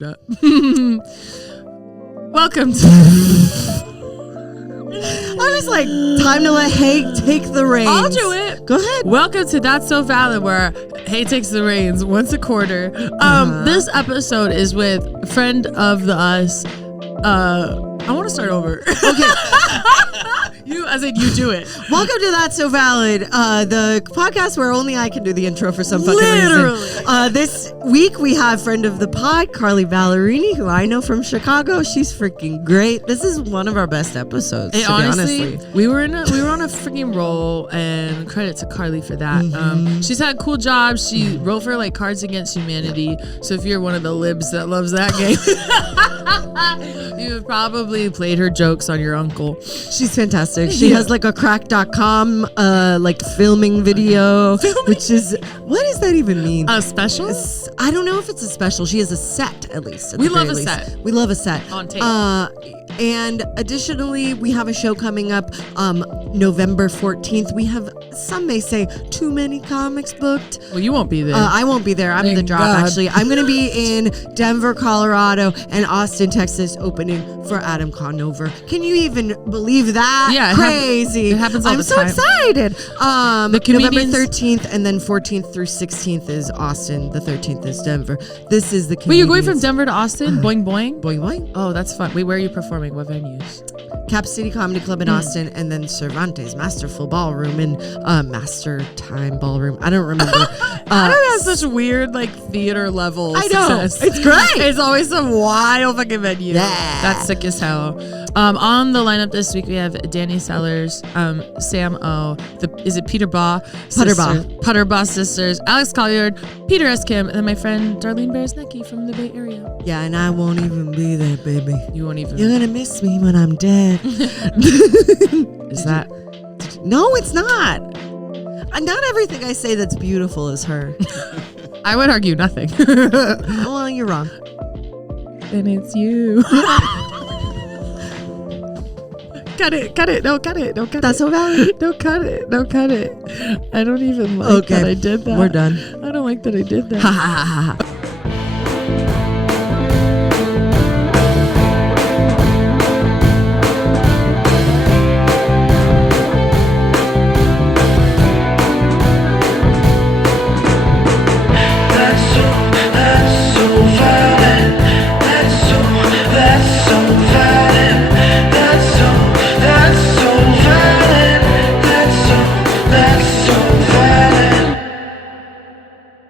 Welcome to... I was like, time to let Hay take the reins. I'll do it. Go ahead. Welcome to That's So Valid, where Hay takes the reins once a quarter. This episode is with a friend of the us. I want to start over. Okay. You do it. Welcome to That's So Valid, the podcast where only I can do the intro for some fucking reason. This week we have friend of the pod, Carly Ballerini, who I know from Chicago. She's freaking great. This is one of our best episodes. Hey, honestly, we were on a freaking roll, and credit to Carly for that. She's had cool jobs. She wrote for like Cards Against Humanity. So if you're one of the libs that loves that game, you've probably played her jokes on your uncle. She's fantastic. She has like a crack.com like filming video, which is, what does that even mean? A special? I don't know if it's a special. She has a set, at least. We love a set. We love a set. On tape. And additionally, we have a show coming up November 14th. We have, some may say, too many comics booked. Well, you won't be there. I won't be there. I'm Thank the drop, God. actually. I'm going to be in Denver, Colorado, and Austin, Texas, opening for Adam Conover. Can you even believe that? Yeah. Crazy. It happens all the time. I'm so excited. November comedians- 13th, and then 14th through 16th is Austin. The 13th is Denver. This is the Wait, you're going from Denver to Austin? Boing, boing? Boing, boing. Oh, that's fun. Wait, where are you performing? What venues? Cap City Comedy Club in Austin, and then Cervantes Masterful Ballroom and Master Time Ballroom. I don't remember. I don't have such weird like theater level success. It's great. It's always some wild fucking venue. Yeah. That's sick as hell. On the lineup this week we have Danny Sellers, Sam O, is it Peter Baugh? Putter Baugh sisters, Alex Colliard, Peter S. Kim, and then my friend Darlene Beresnecki from the Bay Area. Yeah, and I won't even be there, baby. You won't even. You're gonna miss me when I'm dead. Is that? No, it's not. Not everything I say that's beautiful is her. I would argue nothing. Well, you're wrong. And it's you. Cut it. No, cut it. That's so valid. Don't cut it. I don't even like that I did that. We're done. I don't like that I did that. Ha ha ha ha.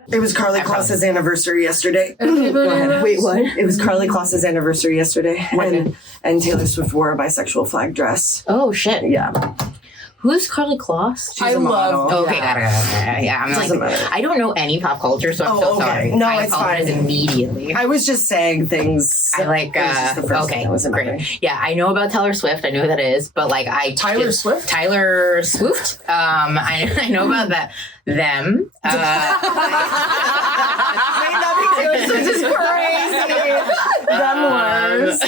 It was Carly Kloss's anniversary yesterday. Go ahead. Wait, what? It was Carly Kloss's anniversary yesterday, and Taylor Swift wore a bisexual flag dress. Oh shit! Yeah. Who's Carly Kloss? She's a model. Okay, yeah. I'm Doesn't like, matter. I don't know any pop culture, so I'm so sorry. No, I it's apologize fine. immediately. I was just saying things. I like. It was just the first thing Okay, that was in my brain. great. Yeah, I know about Taylor Swift. I know who that is, but like Tyler Swift. I know about that. Them. This is crazy. Them words.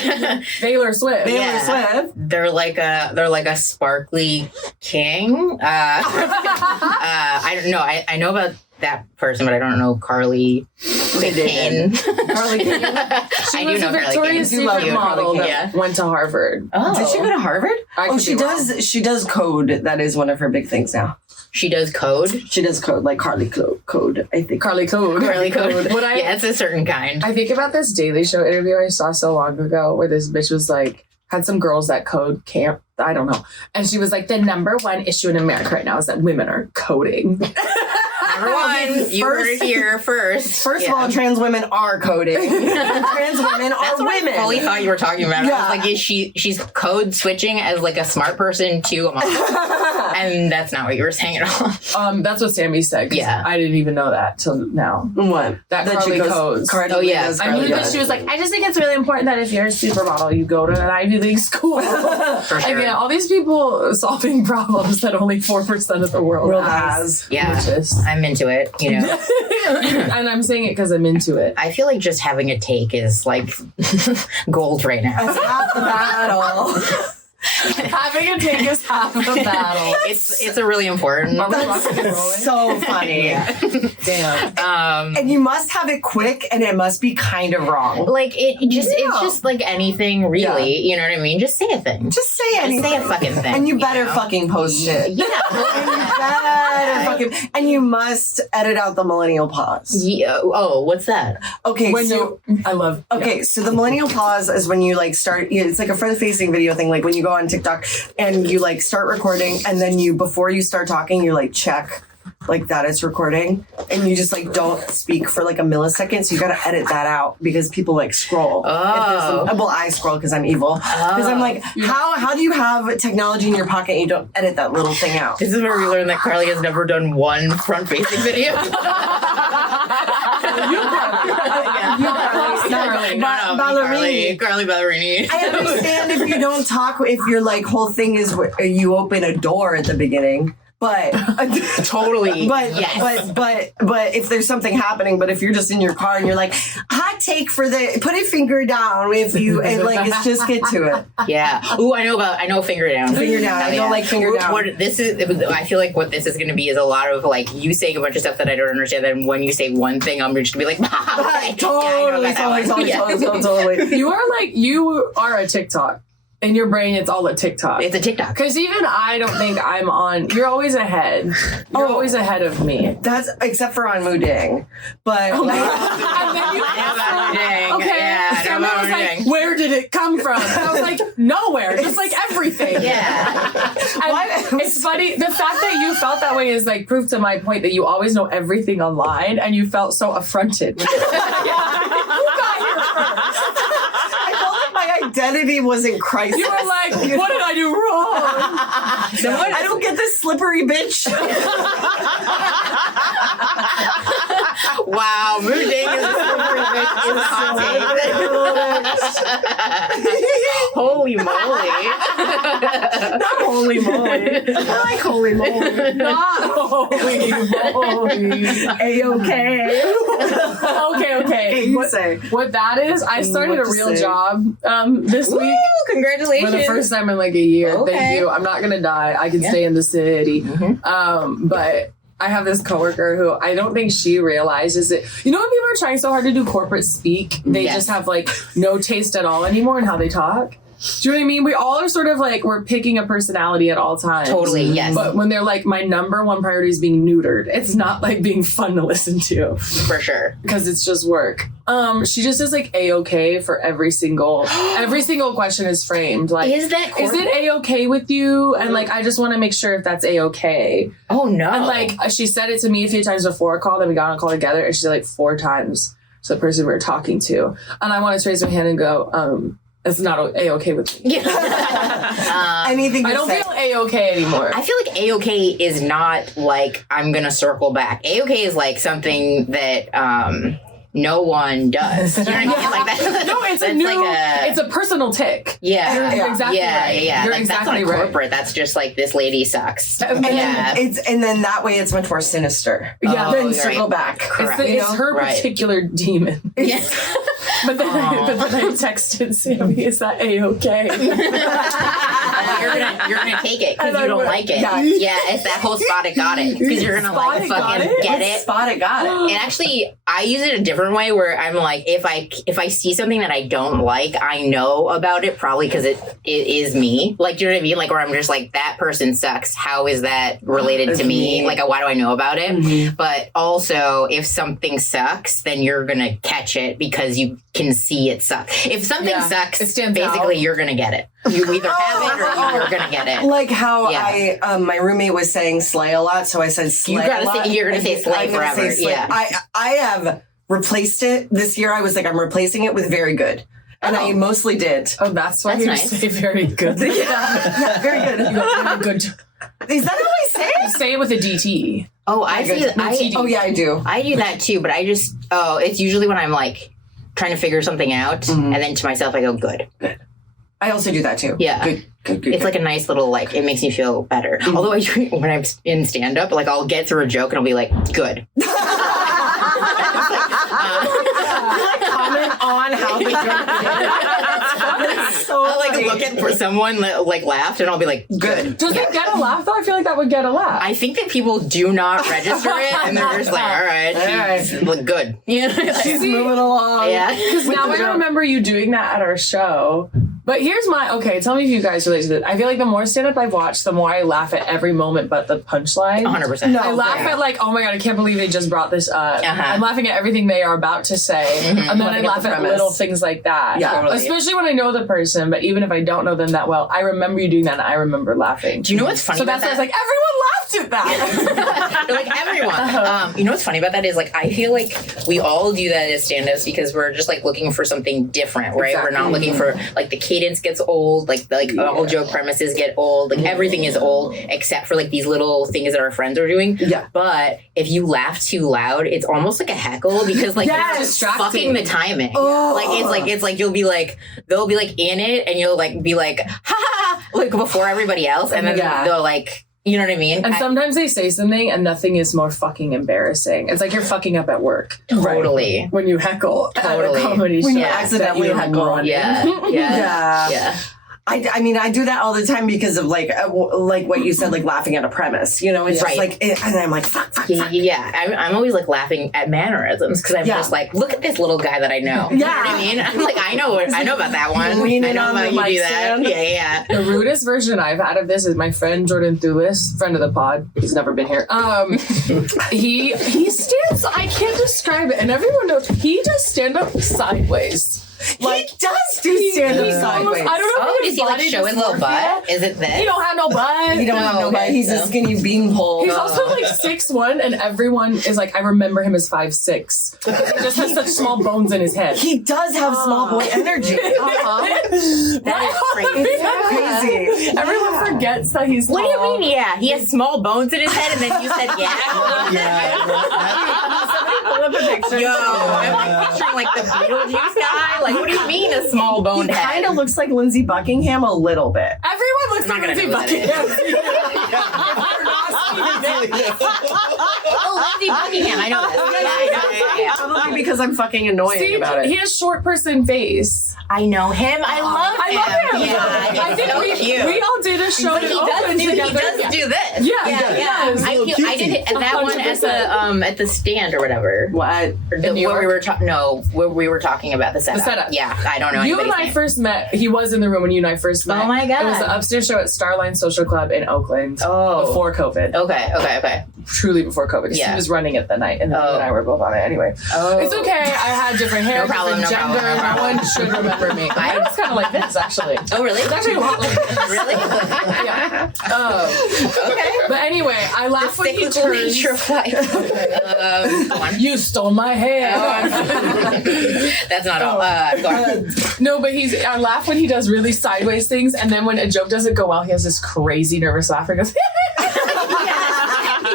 Taylor Swift. Taylor Swift. They're like a sparkly king. I don't know. I know about that person, but I don't know Carly Kane. Carly Kane. She I was do a know Carly Victoria's Kane. Secret model that Yeah. wend to Harvard. Oh, Did she go to Harvard? I could She be wrong. does. She does code. That is one of her big things now. She does code. She does code, like Carly code. I think. Carly Code. Carly code. What Yeah, it's a certain kind. I think about this Daily Show interview I saw so long ago where this bitch was like, had some girls that code camp. I don't know. And she was like, the number one issue in America right now is that women are coding. Number one, you heard it here first. First of all, trans women are coding. Trans women are That's what women. I fully thought you were talking about. Yeah. I was like, she's code switching as like a smart person to a mom. And that's not what you were saying at all. That's what Sammy said. 'Cause Yeah. I didn't even know that till now. What? That Carly codes. Carly Oh, yeah. does I Carly knew that codes. she was like, I just think it's really important that if you're a supermodel, you go to an Ivy League school. For sure. Again, all these people solving problems that only 4% of the world has. Yeah. Which is- I'm into it, you know. And I'm saying it because I'm into it. I feel like just having a take is like gold right now. That's half the battle. Having a take is half the battle. It's a really important. That's so funny. Yeah. Damn. And you must have it quick, and it must be kind of wrong. Like it's just like anything really. You know what I mean? Just say a thing. Just say anything. Just say a fucking thing. And you better fucking post it. Yeah. And you must edit out the millennial pause. Yeah. Oh, what's that? Okay, Okay, so the millennial pause is when you like start. It's like a front-facing video thing. Like when you go on TikTok and you like start recording, and then you before you start talking, you like check like that it's recording, and you just like don't speak for like a millisecond. So you got to edit that out because people like scroll. Well, I scroll because I'm evil. Because I'm like, how do you have technology in your pocket and you don't edit that little thing out? This is where we learned that Carly has never done one front-facing video. Carly Ballerini. I understand if you don't talk, if your like whole thing is you open a door at the beginning. But totally. But yes. but if there's something happening, but if you're just in your car and you're like, hot take for the put a finger down if you and like it's just get to it. Yeah. Ooh, I know finger down. Finger down. I don't like finger down. I feel like what this is going to be is a lot of like you saying a bunch of stuff that I don't understand. Then when you say one thing, I'm just going to be like, totally. You are a TikTok. In your brain, it's all a TikTok. It's a TikTok. Because even I don't think I'm on. You're always ahead. You're always ahead of me. That's except for on Mooding. But and then you okay. Yeah, Sammy was like, where did it come from? And I was like, nowhere. Just like everything. Yeah. And it's funny. The fact that you felt that way is like proof to my point that you always know everything online, and you felt so affronted. You got here first. My identity was in crisis. You were like, what did I do wrong? I don't get this slippery bitch. Wow, Mooding is a slippery bitch in hot take. Holy moly. Not holy moly. I like holy moly. Not holy moly. A-okay. Okay. What that is, I started a real job this week. Congratulations. For the first time in like a year. Okay. Thank you. I'm not going to die. I can stay in the city. Mm-hmm. But I have this coworker who I don't think she realizes it. You know when people are trying so hard to do corporate speak, they just have like no taste at all anymore in how they talk? Do you know what I mean? We all are sort of like, we're picking a personality at all times. Totally, yes. But when they're like, my number one priority is being neutered, it's not like being fun to listen to. For sure. Because it's just work. She just is like A-okay for every single question is framed. Like, is it A-okay with you? And like, I just want to make sure if that's A-okay. Oh no. And like, she said it to me a few times before a call, then we got on a call together, and she said like 4 times to the person we were talking to. And I wanted to raise my hand and go, it's not A-okay with me. Anything I don't feel A-okay anymore. I feel like A-okay is not like I'm gonna circle back. A-okay is like something that no one does. You know what I mean? Like that, no, it's a personal tick. Yeah. You're exactly right. Yeah. You're like, exactly that's not right. corporate. That's just like this lady sucks. And then that way it's much more sinister. Yeah. Then circle back. Correct. It's her particular demon. Yes. But then I texted Sammy, is that A-okay? You're gonna take it because you don't like it. Yeah, it's that whole spot it got it. Because you're gonna like fucking get it. Spot it got it. And actually, I use it a different way where I'm like, if I see something that I don't like, I know about it probably because it is me. Like, do you know what I mean? Like, where I'm just like, that person sucks. How is that related to me? Like, why do I know about it? Mm-hmm. But also, if something sucks, then you're gonna catch it because you can see it suck. If something sucks, basically out. You're gonna get it. You either have it or you're gonna get it. Like how my roommate was saying slay a lot, so I said slay a lot. You're gonna say slay forever. Slay. Yeah. I have replaced it this year. I was like, I'm replacing it with very good. And I mostly did. Oh, that's why you say very good. yeah, very good. Very good. Is that how I say it? You say it with a DT. Oh, I do. I do that too, but it's usually when I'm like trying to figure something out, and then to myself I go, good. I also do that too. Yeah. Good. It's like a nice little, like, it makes me feel better. Mm-hmm. Although when I'm in stand-up, like, I'll get through a joke and I'll be like, good. Comment on how the joke is. So I'll like funny. look at for someone that like laughed, and I'll be like, good. Does it get a laugh though? I feel like that would get a laugh. I think that people do not register it, and they're just like, all right, she's look good. You know, like, She's moving along. yeah. Because now I remember you doing that at our show. But here's my, okay, tell me if you guys relate to this. I feel like the more stand-up I've watched, the more I laugh at every moment but the punchline. 100%. No. I laugh at like, oh my God, I can't believe they just brought this up. I'm laughing at everything they are about to say. And then I laugh at little things like that. Yeah, totally. Especially when I know the person, but even if I don't know them that well, I remember you doing that and I remember laughing. Do you know what's funny So about that's why I was that? like, everyone laughed at that. Like everyone. You know what's funny about that is like I feel like we all do that as stand-ups because we're just like looking for something different, right? Exactly. We're not looking for like the cadence gets old, like all joke premises get old, like everything is old except for like these little things that our friends are doing. Yeah. But if you laugh too loud, it's almost like a heckle because like Yes. it's just fucking the timing. Oh. Like it's like you'll be like they'll be like in it and you'll like be like ha ha ha, like before everybody else and then they'll like. You know what I mean? And sometimes they say something and nothing is more fucking embarrassing. It's like you're fucking up at work. Totally. Right? When you heckle Totally. at a comedy show. When you Yeah. accidentally that heckle. run. Yeah. Yeah. I mean, I do that all the time because of like what you said, like laughing at a premise. You know, it's just Right. like, and I'm like, fuck. I'm always like laughing at mannerisms because I'm just like, look at this little guy that I know. You know what I mean? I'm like, I know about that one. Lean I in know on about the you mic do that. stand. Yeah. The rudest version I've had of this is my friend Jordan Thulis, friend of the pod. He's never been here. He stands. I can't describe it, and everyone knows he does stand up sideways. Like, he does do stand up sideways. I don't know. Oh, if does he like body show his little dysmorphia. butt? Is it this? He don't have no butt. He don't have no butt. He's a skinny beanpole. He's also like 6'1", and everyone is like, I remember him as 5'6". He just has such small bones in his head. He does have small boy energy. That is crazy. It's crazy. Everyone forgets that he's What do you tall. mean? Yeah, he has small bones in his head, and then you said Pull up a picture. Yo, I'm like picturing like the Beetlejuice guy. Like, what do you mean a small boned He head? kind of looks like Lindsey Buckingham a little bit. Everyone looks I'm not like gonna Lindsey know who Buckingham. Oh, Lindsey Buckingham. I know that. Yeah. Probably because I'm fucking annoying See, about it. he has short person face. I know him. I love him. Yeah, I think so we cute. all did a show But in he does Oakland do. He together. does do this. Yeah. I did that one at the stand or whatever. What? Or In New where we York? were where we were talking about the setup. setup. Yeah, I don't know. You and anybody's I name. first met. He was in the room when you and I first met. Oh my God. It was the upstairs show at Starline Social Club in Oakland. Oh. Before COVID. Okay. Truly before COVID. 'Cause Yeah. He was running it the night, and then you and I were both on it anyway. Oh. It's okay. I had different hair, No problem, different no gender. problem. No one should remember me. I was kind of like this, actually. Oh, really? It's actually a lot like this. Really? Yeah. Okay. But anyway, I laugh when he Cyclical turns. nature of life. Go on. You stole my hair. That's not all. Go on. No, but I laugh when he does really sideways things, and then when a joke doesn't go well, he has this crazy nervous laugh. He goes,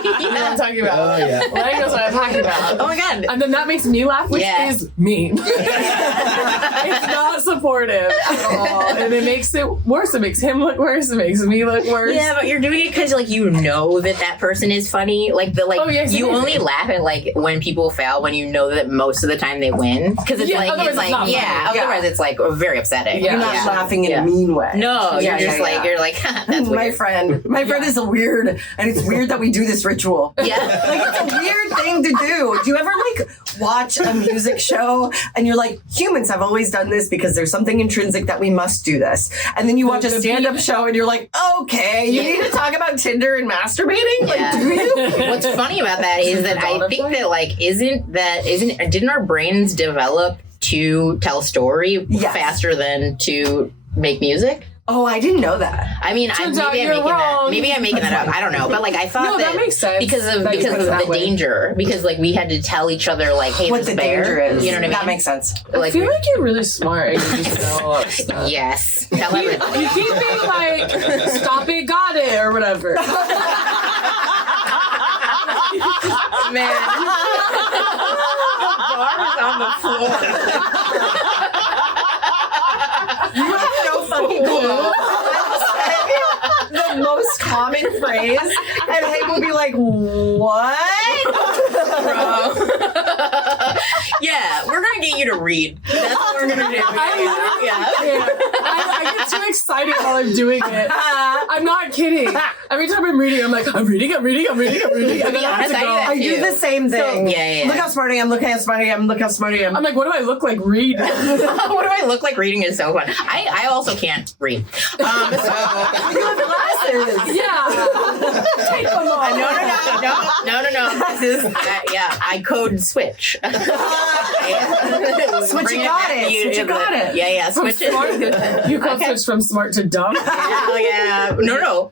you know what I'm talking about. Oh, yeah. Larry knows what I'm talking about. Oh my God. And then that makes me laugh, which Yeah. is mean. It's not supportive at all. And it makes it worse. It makes him look worse. It makes me look worse. Yeah, but you're doing it because like you know that person is funny. Like Oh, yes, you it is. only laugh at like when people fail when you know that most of the time they win because it's Yeah, like otherwise it's not yeah. funny. Otherwise it's like very upsetting. Yeah. You're not Yeah. laughing in Yeah. a mean way. No, Yeah, you're just yeah, like yeah. you're like that's My weird. friend is a weird, and it's weird that we do this ritual. Yeah. Like, it's a weird thing to do. Do you ever like watch a music show and you're like, humans have always done this because there's something intrinsic that we must do this. And then you watch a The stand-up show and you're like, okay, you need to talk about Tinder and masturbating? Like, Yeah. do you? What's funny about that is that I think that like didn't our brains develop to tell story Yes. faster than to make music? Oh, I didn't know that. I mean, Turns out you're wrong. Maybe I'm making that up. I don't know, but like I thought No, that makes sense. because of That you put it that the way. danger. Because like we had to tell each other like, hey, What this the bear. danger is. You know what I mean? That makes sense. I feel like you're really smart and you just know all that stuff. yes. Tell everything. You keep being like, stop it, got it, or whatever. Man. The bar is on the floor. You have no fucking clue. The most common phrase, and Hank will be like, what? Yeah, we're gonna get get you to read. That's what we're gonna do. I get too excited while I'm doing it. I'm not kidding. Every time I'm reading, I'm like, I'm reading. And then I have to go. I do the same thing. Yeah. Look how smart I am. Look how smart I am. Look how smart I am. I'm like, what do I look like reading? What do I look like reading is so fun. I also can't read. You have glasses. Yeah. Take them off. No. This is I code switch. Switch, you got it. Yeah. Switch it. You code switch from smart to dumb. Yeah. No.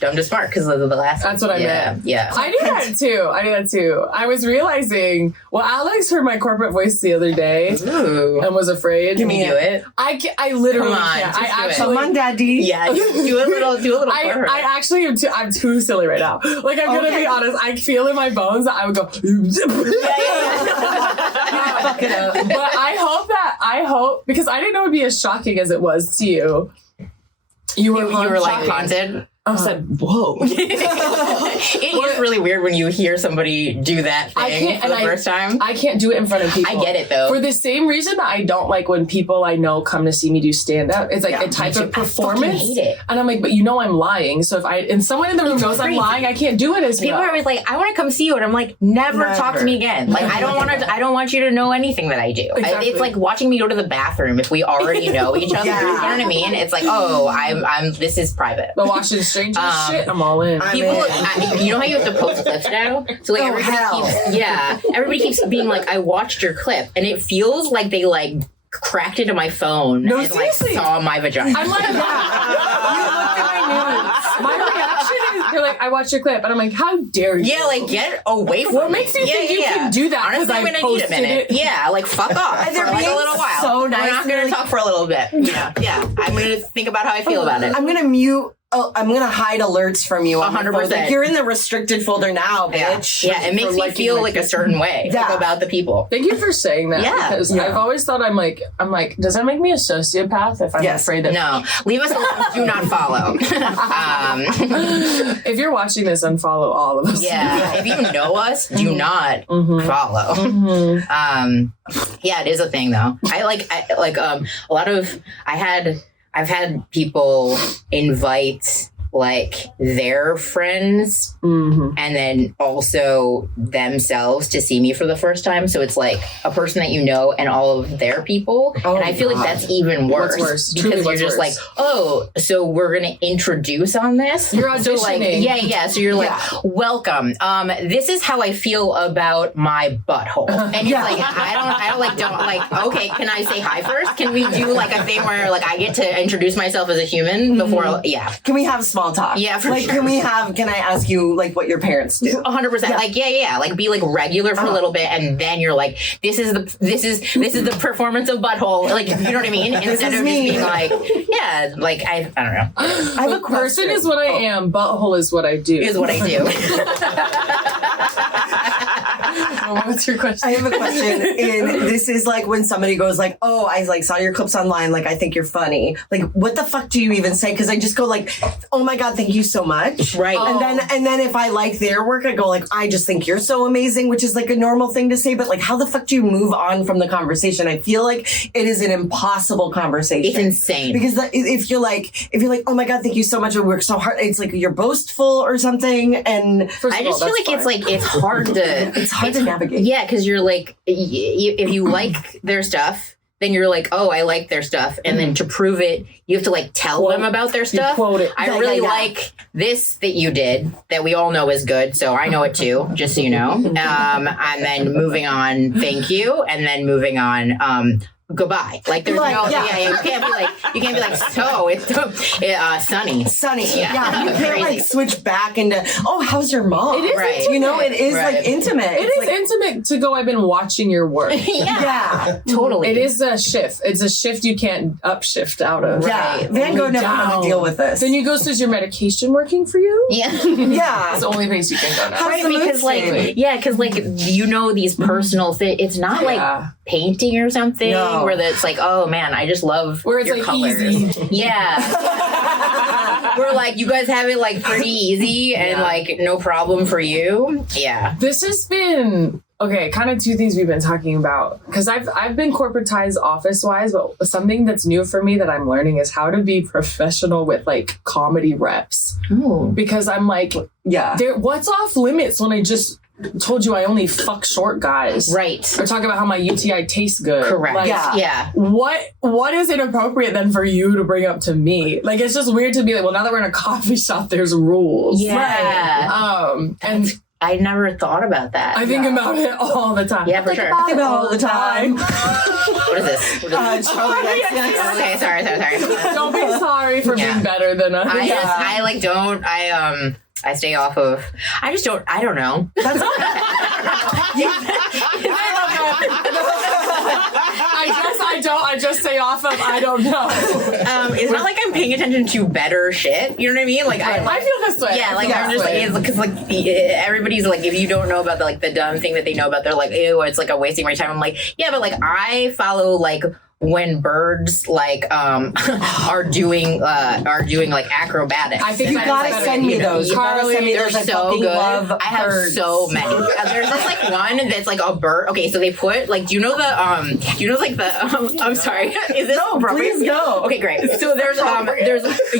Dumb to smart because of the last. That's what I meant. Yeah. I do that too. I was realizing. Well, Alex heard my corporate voice the other day and was afraid. Can you do it? I literally can't. I actually. Come on, Daddy. Yeah. Do a little. For her. I actually am too. I'm too silly right now. Like I'm gonna be honest. I feel in my bones that I would go. Fuck it up. But I hope because I didn't know it would be as shocking as it was to you. You were like haunted. I said, whoa. It is really weird when you hear somebody do that thing for the first time. I can't do it in front of people. I get it though. For the same reason that I don't like when people I know come to see me do stand up. It's like a type of performance. I hate it. And I'm like, but you know I'm lying. So if someone in the room knows I'm lying, I can't do it as people well. are always like, I want to come see you, and I'm like, never talk to me again. Like I don't want you to know anything that I do. Exactly. It's like watching me go to the bathroom if we already know each other. You know what I mean? It's like, oh, I'm this is private. But watching strangers shit, I'm all in. People, you know how you have to post clips now? So like everybody keeps being like, I watched your clip, and it feels like they like cracked into my phone and seriously. like saw my vagina. I'm like, you looked at my nudes. My reaction is, they're like, I watched your clip, and I'm like, how dare you? Yeah, like get away from me. What makes you think you can do that? Honestly, I'm gonna need a minute. Yeah, like fuck off for like a little while. So nice. I'm not gonna talk for a little bit. Yeah. I'm gonna think about how I feel about it. I'm gonna mute. Oh, I'm gonna hide alerts from you. 100%. Like, you're in the restricted folder now, bitch. Yeah, it makes me feel like a certain way about the people. Thank you for saying that. Yeah. Because I've always thought I'm like, does that make me a sociopath if I'm afraid that? No, leave us alone. Do not follow. If you're watching this, unfollow all of us. Yeah. If you know us, do not follow. Yeah, it is a thing though. I've had people invite like their friends and then also themselves to see me for the first time. So it's like a person that you know and all of their people. And I feel like that's even worse. What's worse? Because you're just like, oh, so we're going to introduce on this? You're auditioning. So like, yeah. So you're like, welcome. This is how I feel about my butthole. And you're like, I don't okay, can I say hi first? Can we do like a thing where like I get to introduce myself as a human before? Yeah. Can we have small talk? Yeah, for like, sure. Can I ask you like what your parents do? 100%. Like, yeah. Like be like regular for a little bit, and then you're like, this is the performance of Butthole. Like, you know what I mean? Instead of just being like, yeah, like I don't know. I have a question. Person is what I am. Butthole is what I do. Is what I do. What's your question? I have a question. And this is like when somebody goes like, oh, I like saw your clips online. Like, I think you're funny. Like, what the fuck do you even say? Because I just go like, oh my God, thank you so much. Right. And then if I like their work, I go like, I just think you're so amazing, which is like a normal thing to say. But like, how the fuck do you move on from the conversation? I feel like it is an impossible conversation. It's insane. Because if you're like, oh my God, thank you so much. I work so hard. It's like you're boastful or something. And I just feel like it's hard to it's hard to navigate. Yeah, because you're like, if you like their stuff, then you're like, oh, I like their stuff. And then to prove it, you have to like tell them about their stuff. I really like this that you did that we all know is good. So I know it too, just so you know. And then moving on, thank you. And then moving on, goodbye. Like there's you can't be like so it's sunny. Yeah, you can't like switch back into how's your mom? It is right. You know, it is like intimate. It is intimate to go, I've been watching your work. Yeah, totally. It is a shift. It's a shift you can't upshift out of. Yeah, right. Van Gogh never had to deal with this. Then you go, so is your medication working for you? Yeah. It's the only place you can go now. Right, because like you know these personal things. It's not like painting or something where it's like, oh man, I just love where it's your like colors. Easy. Yeah. We're like, you guys have it like pretty easy and like no problem for you. Yeah. This has been Okay, kind of two things we've been talking about. Because I've been corporatized office-wise, but something that's new for me that I'm learning is how to be professional with, like, comedy reps. Ooh. Because I'm like, what's off limits when I just told you I only fuck short guys? Right. Or talk about how my UTI tastes good. Correct. Like, yeah. What is inappropriate then for you to bring up to me? Like, it's just weird to be like, well, now that we're in a coffee shop, there's rules. Yeah. Right. And I never thought about that. I think about it all the time. Yeah, for sure. Think about it all the time. What is this? Charlie, Okay, sorry. Don't be sorry for being better than us. I stay off of. I don't know. I just stay off of. I don't know. It's not like I'm paying attention to better shit. You know what I mean? Like I feel this way. Yeah, like I'm just like, because like everybody's like, if you don't know about the dumb thing that they know about, they're like, ew, it's like a wasting my time. I'm like, yeah, but like I follow like when birds like are doing like acrobatics. I think you gotta send me those. Carly, they're so good. I have birds. so many. There's this like one that's like a bird. Okay, so they put like, do you know I'm sorry. Is this appropriate? Please go. Okay, great. So there's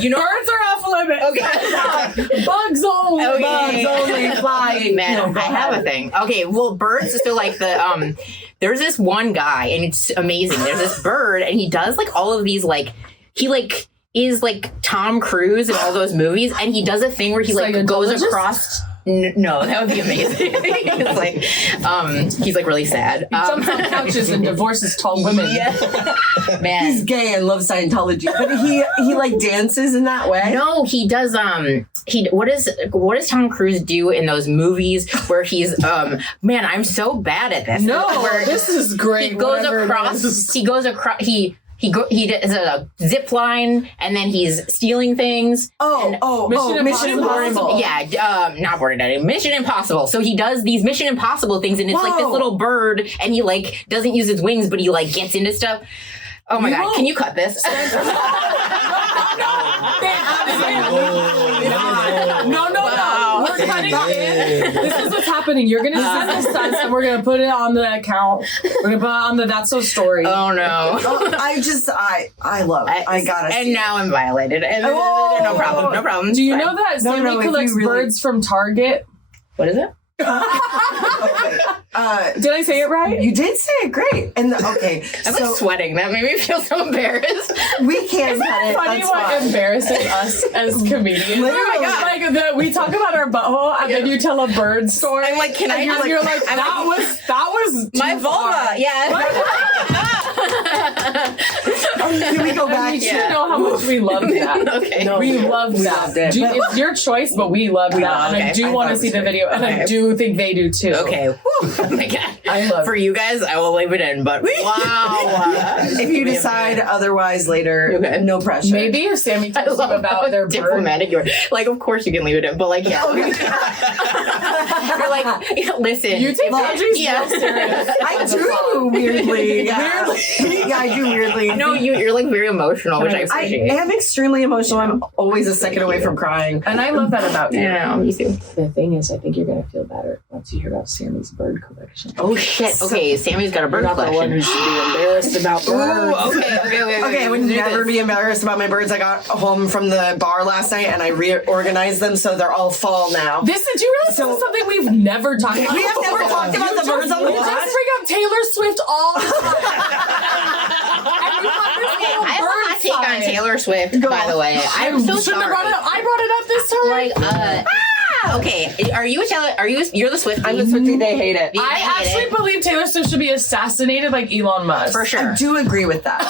you know, birds are off limits. Okay. Bugs only. Okay. Bugs only fly. Man, I have a thing. Okay, well, birds. So like there's this one guy, and it's amazing. There's this bird, and he does like all of these like he like is like Tom Cruise in all those movies, and he does a thing where he like goes across. No, that would be amazing. It's like, he's like really sad. He jumps on couches and divorces tall women. Yeah. Man, he's gay and loves Scientology, but he like dances in that way. No, he does. What does Tom Cruise do in those movies where he's man, I'm so bad at this. No, where this is great. He goes across. He does a zip line, and then he's stealing things. Mission Impossible. Yeah, not Born Identity. Mission Impossible. So he does these Mission Impossible things, and it's like this little bird, and he like doesn't use his wings, but he like gets into stuff. Oh my God, can you cut this? No. We're cutting it. This is what's happening. You're going to send us us, and we're going to put it on the account. We're going to put it on the That's So Story. Oh, no. I love it. I gotta and now I'm violated. And no problem. Do you know that Sammy collects birds from Target? What is it? Did I say it right? You did say it great. And I'm like sweating. That made me feel so embarrassed. We can't cut it. Funny That's what fine. embarrasses us as comedians. Oh my God. Like we talk about our butthole and then you tell a bird story. I'm like, can I? And you're like, that was my vulva. Yeah. Can we go back? You should know how much we love that. Okay. No, we love that. It's your choice, but we love that. And I do want to see the video, and I do think they do too. Okay. Oh my God. I love for you guys, I will leave it in, but wow. If you decide otherwise later, no pressure. Maybe if Sammy tells you about their diplomatic you're like, of course you can leave it in, but like, yeah. You're like, listen. You take boundaries real serious. I do weirdly. Yeah, I do weirdly. No, you're like very emotional, which I appreciate. I am extremely emotional. I'm always a second away from crying. And I love that about you. Yeah, me too. The thing is, I think you're going to feel better once you hear about Sammy's bird collection. Oh, shit. Okay, Sammy's got a bird collection. The one who should be embarrassed about birds. Okay, I would never be embarrassed about my birds. I got home from the bar last night and I reorganized them so they're all fall now. Do you realize this is something we've never talked about? We have never talked about the birds on the You pod. just bring up Taylor Swift all the time. I have a hot take on Taylor Swift, by the way. I'm so sorry. I brought it up this time. Okay, you're the Swiftie. I'm the Swiftie, they hate it. I actually believe Taylor Swift should be assassinated like Elon Musk. For sure. I do agree with that.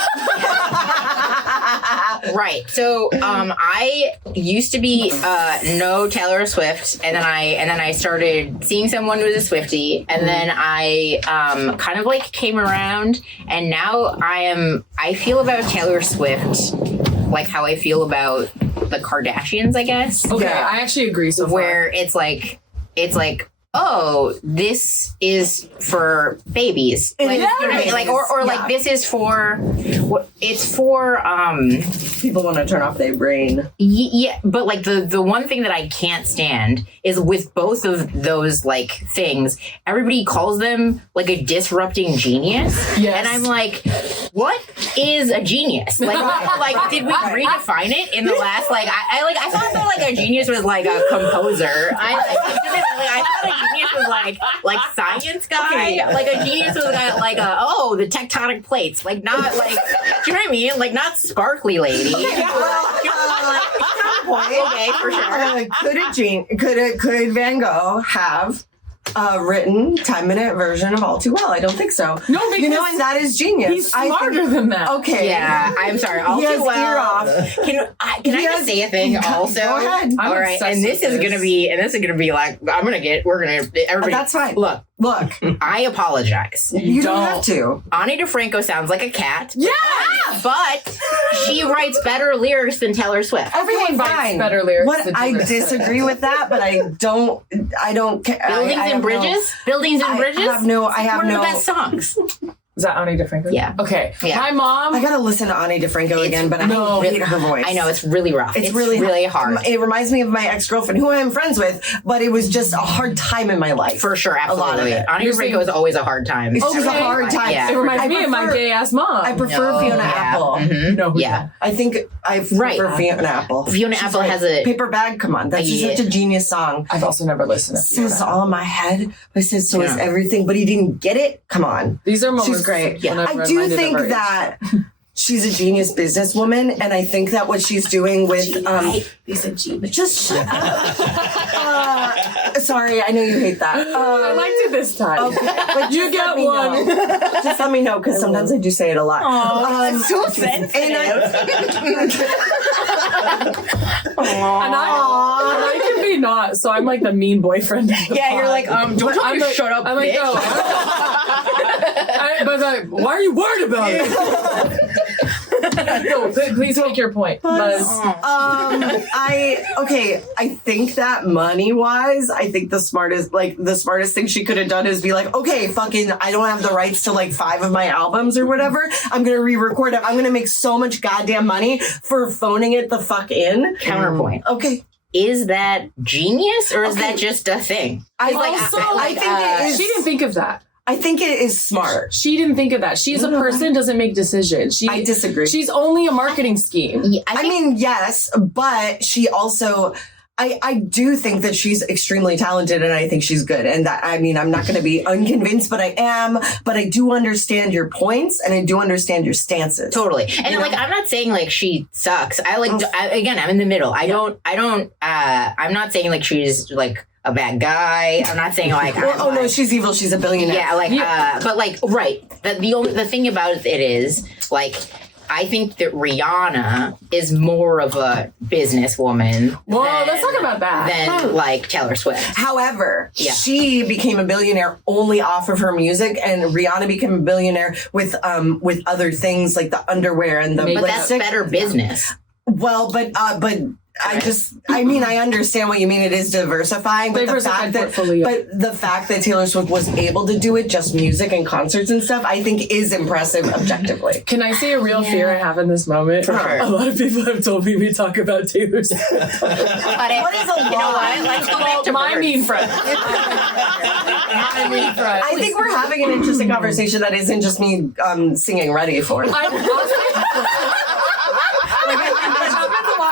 Right. So, I used to be no Taylor Swift, and then I started seeing someone who was a Swiftie, and then I kind of like came around, and now I feel about Taylor Swift like how I feel about the Kardashians, I guess. Okay, I actually agree so far. Where it's like oh, this is for babies. Like, you know what I mean? Like, or like this is for what? It's for people want to turn off their brain. Yeah, but like the one thing that I can't stand is with both of those like things, everybody calls them like a disrupting genius. Yes. And I'm like, what is a genius? Like, like did we redefine it in the last like I thought that like a genius was like a composer. I thought a genius was like science guy. Okay. Like a genius was like the tectonic plates. Like not like, do you know what I mean? Like not sparkly lady. Okay, for sure. Could Van Gogh have written 10-minute version of All Too Well? I don't think so. No, because and that is genius. He's smarter than that. Okay. Yeah, I'm sorry. All Too Well. Can I just say a thing also? Go ahead. All right, and this is gonna be like everybody. That's fine. Look. I apologize. You don't have to. Ani DeFranco sounds like a cat. Yeah, but she writes better lyrics than Taylor Swift. Everyone writes better lyrics. I disagree with that, but I don't. Buildings and Bridges. I have no. One of the best songs. Is that Ani DeFranco? Yeah. Okay. Yeah. My mom. I gotta listen to Ani DeFranco again, but I hate her voice. I know, it's really rough. It's really hard. It reminds me of my ex-girlfriend, who I'm friends with, but it was just a hard time in my life. For sure, absolutely. A lot of it. Ani DeFranco is always a hard time. It's just a hard time. Yeah. It reminds me of my gay-ass mom. I prefer Fiona Apple. Mm-hmm. No. Yeah. I think I prefer Fiona Apple. Fiona She's Apple has a... Paper Bag, come on. That's such a genius song. I've also never listened to Fiona. Says all in my head, but says so is everything, but he didn't get it. Come on. These are moments. She's great. Yeah. I do think that she's a genius businesswoman, and I think that what she's doing with He's a genius. just shut up. Sorry, I know you hate that. I liked it this time. Okay, but you get one. Just let me know, because sometimes I do say it a lot. That's so sensitive. And I can be not, so I'm like the mean boyfriend. Yeah, you're like, don't tell me to shut up, I'm like, bitch. But like, why are you worried about it? No, please make your point. I think that money-wise, I think the smartest thing she could have done is be like, okay, fucking, I don't have the rights to like 5 of my albums or whatever. I'm gonna re-record it. I'm gonna make so much goddamn money for phoning it the fuck in. Counterpoint. Okay. Is that genius or is that just a thing? I think it is. She didn't think of that. I think it is smart. She didn't think of that. She's a person, doesn't make decisions. I disagree. She's only a marketing scheme. Yeah, I mean, yes, but she also... I do think that she's extremely talented, and I think she's good. And that, I mean, I'm not going to be unconvinced, but I am. But I do understand your points, and I do understand your stances. Totally. And like, I'm not saying like she sucks. I'm in the middle. I'm not saying like she's like a bad guy. I'm not saying like, no, she's evil. She's a billionaire. Yeah, but like, right. The thing about it is like, I think that Rihanna is more of a businesswoman. Well, let's talk about that. Than like Taylor Swift. However, she became a billionaire only off of her music, and Rihanna became a billionaire with other things like the underwear and the. But that's better business. Well, but I understand what you mean. It is diversifying, but the fact that Taylor Swift was able to do it, just music and concerts and stuff, I think is impressive objectively. Can I say a real fear I have in this moment? For sure. A lot of people have told me we talk about Taylor Swift. What is a lot? You know what? Let's go back to my birds. mean friend. I think we're having an interesting conversation that isn't just me singing "Ready for It."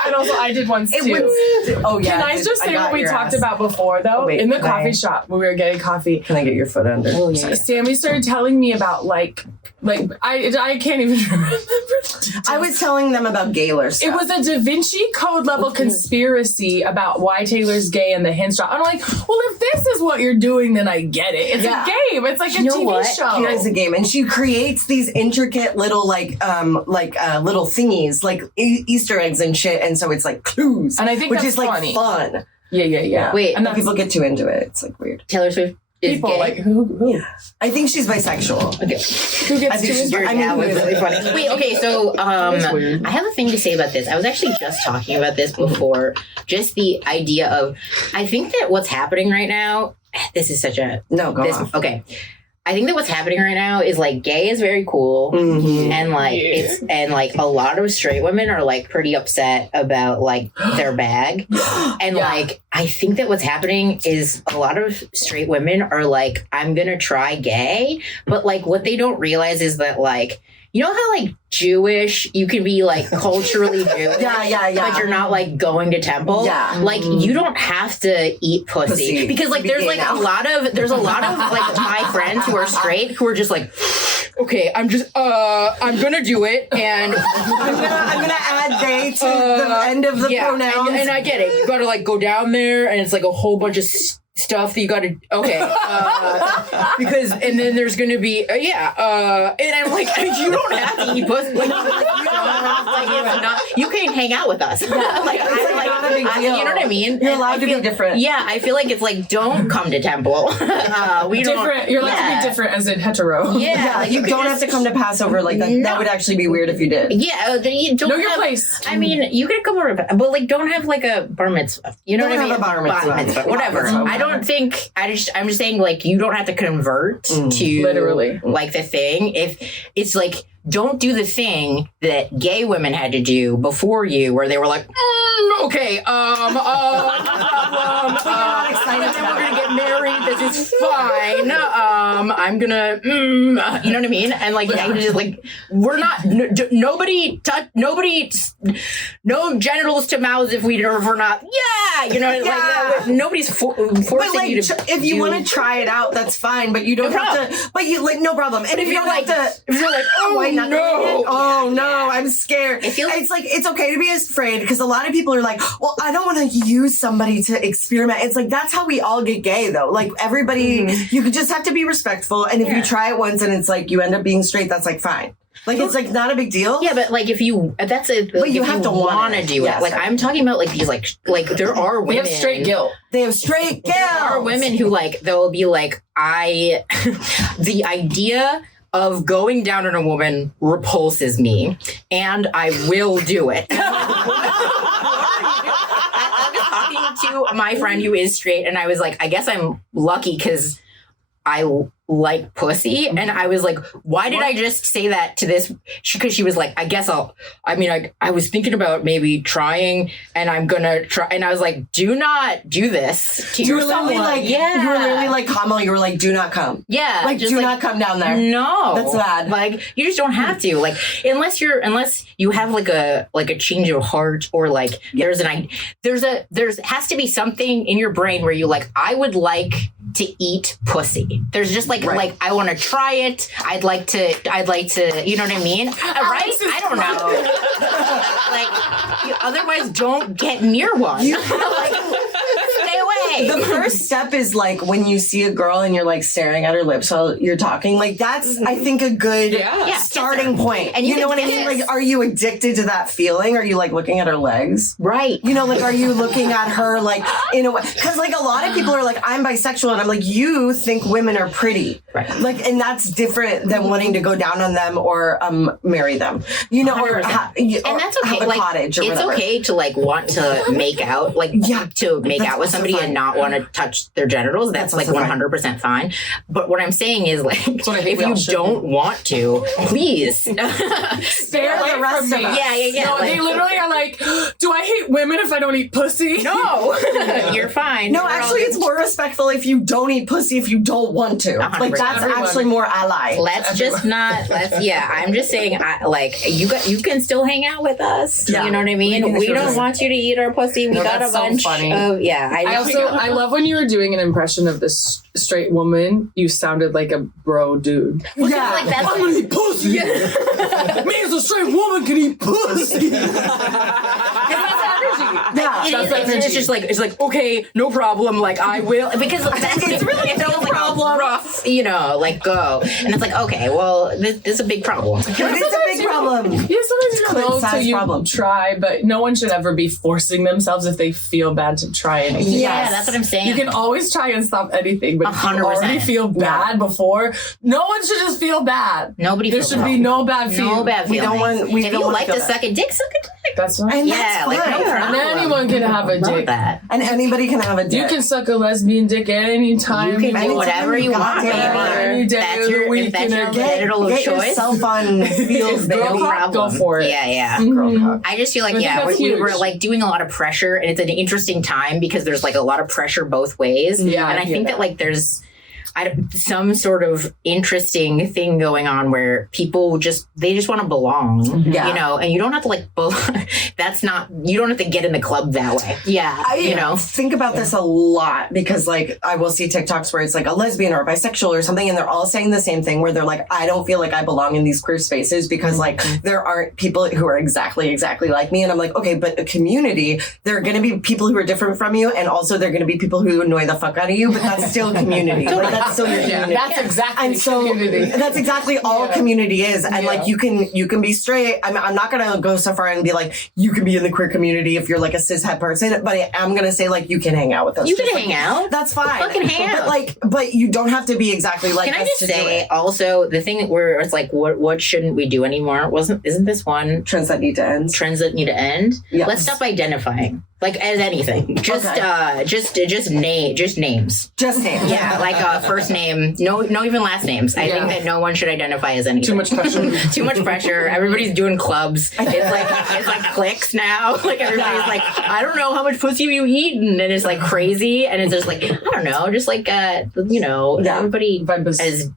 And also, I did once too. Can I just say what we talked about before, though? In the coffee shop when we were getting coffee. Can I get your foot under? Oh, yeah. Sammy started telling me about like I can't even remember. I was telling them about Gaylor stuff. It was a Da Vinci Code level conspiracy about why Taylor's gay and the hinge drop. I'm like, well, if this is what you're doing, then I get it. It's a game. It's like a TV show. It is a game, and she creates these intricate little little thingies, like Easter eggs and shit. And so it's like clues, and I think which that's is like funny. Fun. Yeah. Wait, and then people get too into it. It's like weird. Taylor Swift people gay. like who? I think she's bisexual. Okay. Who gets I think to she's- Your I mean, dad was really funny. Wait, okay, so weird. I have a thing to say about this. I was actually just talking about this before. Just the idea of, I think that what's happening right now, this is such a No, go on. okay. I think that what's happening right now is like gay is very cool, and like it's and like a lot of straight women are like pretty upset about like their bag, and like I think that what's happening is a lot of straight women are like, I'm gonna try gay, but like what they don't realize is that like, you know how like Jewish you can be like culturally Jewish, Yeah. but you're not like going to temple. Yeah. Like you don't have to eat pussy because like there's like a lot of like my friends who are straight who are just like, okay, I'm gonna do it, and I'm gonna add they to the end of the pronouns. and I get it. You gotta like go down there, and it's like a whole bunch of stuff that you gotta because and then there's gonna be and I'm like, you don't have to eat pussy, like, you don't have, like, it's not, you can hang out with us. It's not a big deal. You know what I mean? You're allowed to be different. Yeah, I feel like it's like, don't come to temple. We don't. Different. You're allowed to be different as in hetero. Yeah, Like you don't have to come to Passover like that. No. That would actually be weird if you did. Yeah, you don't Know your have, place. I mean, you could come over, but like, don't have like a bar mitzvah. You know Don't what I mean? have a bar mitzvah. Whatever. Bar mitzvah. I don't think. I'm just saying, like, you don't have to convert to Literally. like the thing. If it's like, don't do the thing that gay women had to do before you, where they were like, okay, no problem. And then we're gonna get married. This is fine. I'm gonna, you know what I mean? And like, yeah, just like, we're not. Nobody touch. Nobody. No genitals to mouths if we're not. Yeah, you know, like nobody's forcing But like, you to. if you want to try it out, that's fine. But you don't have to. But you like no problem. And if you you're don't like, have to, if you're like, oh no, oh no, I'm scared. It feels- It's like it's okay to be afraid because a lot of people are like, well, I don't want to use somebody to experiment. It's like that's how we all get gay though. Like everybody, you could just have to be respectful. And if you try it once and it's like you end up being straight, that's like fine. Like it's like not a big deal. Yeah, but like if you, that's it. Like, But you if have to want to it. do it. Yes. Like I'm talking about like these like there are We women. have straight guilt. They have straight There are gals. women who like they'll be like the idea of going down on a woman repulses me, and I will do it. I was talking to my friend who is straight, and I was like, I guess I'm lucky because I like pussy. And I was like, why did I just say that to this? Because she was like, I was thinking about maybe trying, and I'm gonna try. And I was like, do not do this to You were yourself. literally like, yeah. you were literally like, Kamal, you were like, do not come. Yeah. Like, just do not come down there. No. That's bad. Like, you just don't have to. Like, unless you have like a change of heart, or like there has to be something in your brain where you like, I would like to eat pussy. There's just like I want to try it. I'd like to, you know what I mean? Right? I don't know. Like, you otherwise don't get near one. Like, stay away. The first step is like when you see a girl and you're like staring at her lips while you're talking. Like that's, I think, a good starting point. And you know what I mean? Like, are you addicted to that feeling? Are you like looking at her legs? Right. You know, like, are you looking at her like in a way? Because like a lot of people are like, I'm bisexual, and I'm like, you think women are pretty, right? Like, and that's different than wanting to go down on them or marry them. You know, or and that's okay. Have a like, cottage or it's whatever. okay to like want to make out, like to make out with also somebody fine. and not want to touch their genitals. That's like also 100% fine. But what I'm saying is like, if you don't want to, please Stay the away rest from me. of us. Yeah. No, like, they literally are like, do I hate women if I don't eat pussy? no, you're fine. No, We're all actually, good. it's more respectful if you don't eat pussy if you don't want to. 100%. Like that's Everyone. actually more ally. Let's just not. I'm just saying. You can still hang out with us. Yeah. You know what I mean. We don't want you to eat our pussy. We got a that's so bunch funny. of I love when you were doing an impression of this straight woman. You sounded like a bro dude. Yeah, like that's I'm gonna eat pussy. Me as a straight woman can eat pussy. yeah. It is it's just like, okay, no problem. Like, I will, because that's It's really no like problem. rough, like go. And it's like, okay, well, this is a big problem. It's a big problem. Yeah, sometimes you don't know Size till you problem. try, but no one should ever be forcing themselves if they feel bad to try anything. Yeah, that's what I'm saying. You can always try and stop anything, but if you 100%. already feel bad before, no one should just feel bad. Nobody There feels should be bad. no bad feelings. No bad feelings. We if don't you wanna like feel to that. suck a dick, suck a dick. That's right. And Yeah, that's like, fine. no problem. And anyone can have a Love dick. that. And anybody can have a dick. You can suck a lesbian dick anytime. You can do Anytime whatever you want, goddamn baby. Any day That's of the your, week if that's and your a genital of Get choice. yourself on feels Girl baby. No cock, problem. go for it. Yeah. Girl cock. I just feel like, I think yeah, that's we were huge. like doing a lot of pressure, and it's an interesting time because there's like a lot of pressure both ways. Yeah, and I I hear think that like there's some sort of interesting thing going on where people just want to belong, Yeah. and you don't have to like that's not, you don't have to get in the club that way. Yeah, I think about this a lot because like I will see TikToks where it's like a lesbian or a bisexual or something, and they're all saying the same thing where they're like, I don't feel like I belong in these queer spaces because like there aren't people who are exactly like me. And I'm like, okay, but a community, there are going to be people who are different from you, and also there are going to be people who annoy the fuck out of you, but that's still community. Like that's still your community. That's exactly And so community. that's exactly all community is. And like you can be straight. I'm not gonna go so far and be like you can be in the queer community if you're like a cishet person, but I am gonna say like you can hang out with us. You can Just, hang like, out. That's fine. Fucking hang out. But you don't have to be exactly like Can I us just to do say it. also the thing where it's like what shouldn't we do anymore? Isn't this one Trends that need to end. trends that need to end? Yes. Let's stop identifying like as anything. Just just names. Just name. Yeah, like first name, no even last names. I think that no one should identify as anything. Too much pressure. Too much pressure. Everybody's doing clubs. It's like clicks now. Like everybody's like, I don't know how much pussy have you eaten, and it's like crazy, and it's just like I don't know, just like everybody as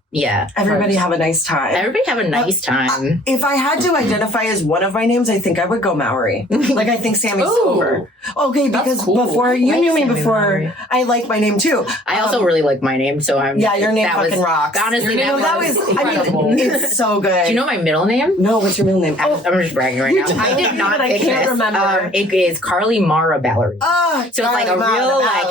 Everybody have a nice time. everybody have a nice time. If I had to identify as one of my names, I think I would go Maori. Like I think Sammy's Ooh. over. Okay, because cool. before you like knew me Sammy before, Maori. I like my name too. I also really like my name, so I'm. Yeah, your name that fucking was, rocks. Honestly, Your name that was. incredible. I mean, it's so good. Do you know my middle name? No, what's your middle name? I'm just bragging right now. I did not But I pick can't this. remember. It is Carly Mara Ballerini. Ah, So it's like a real like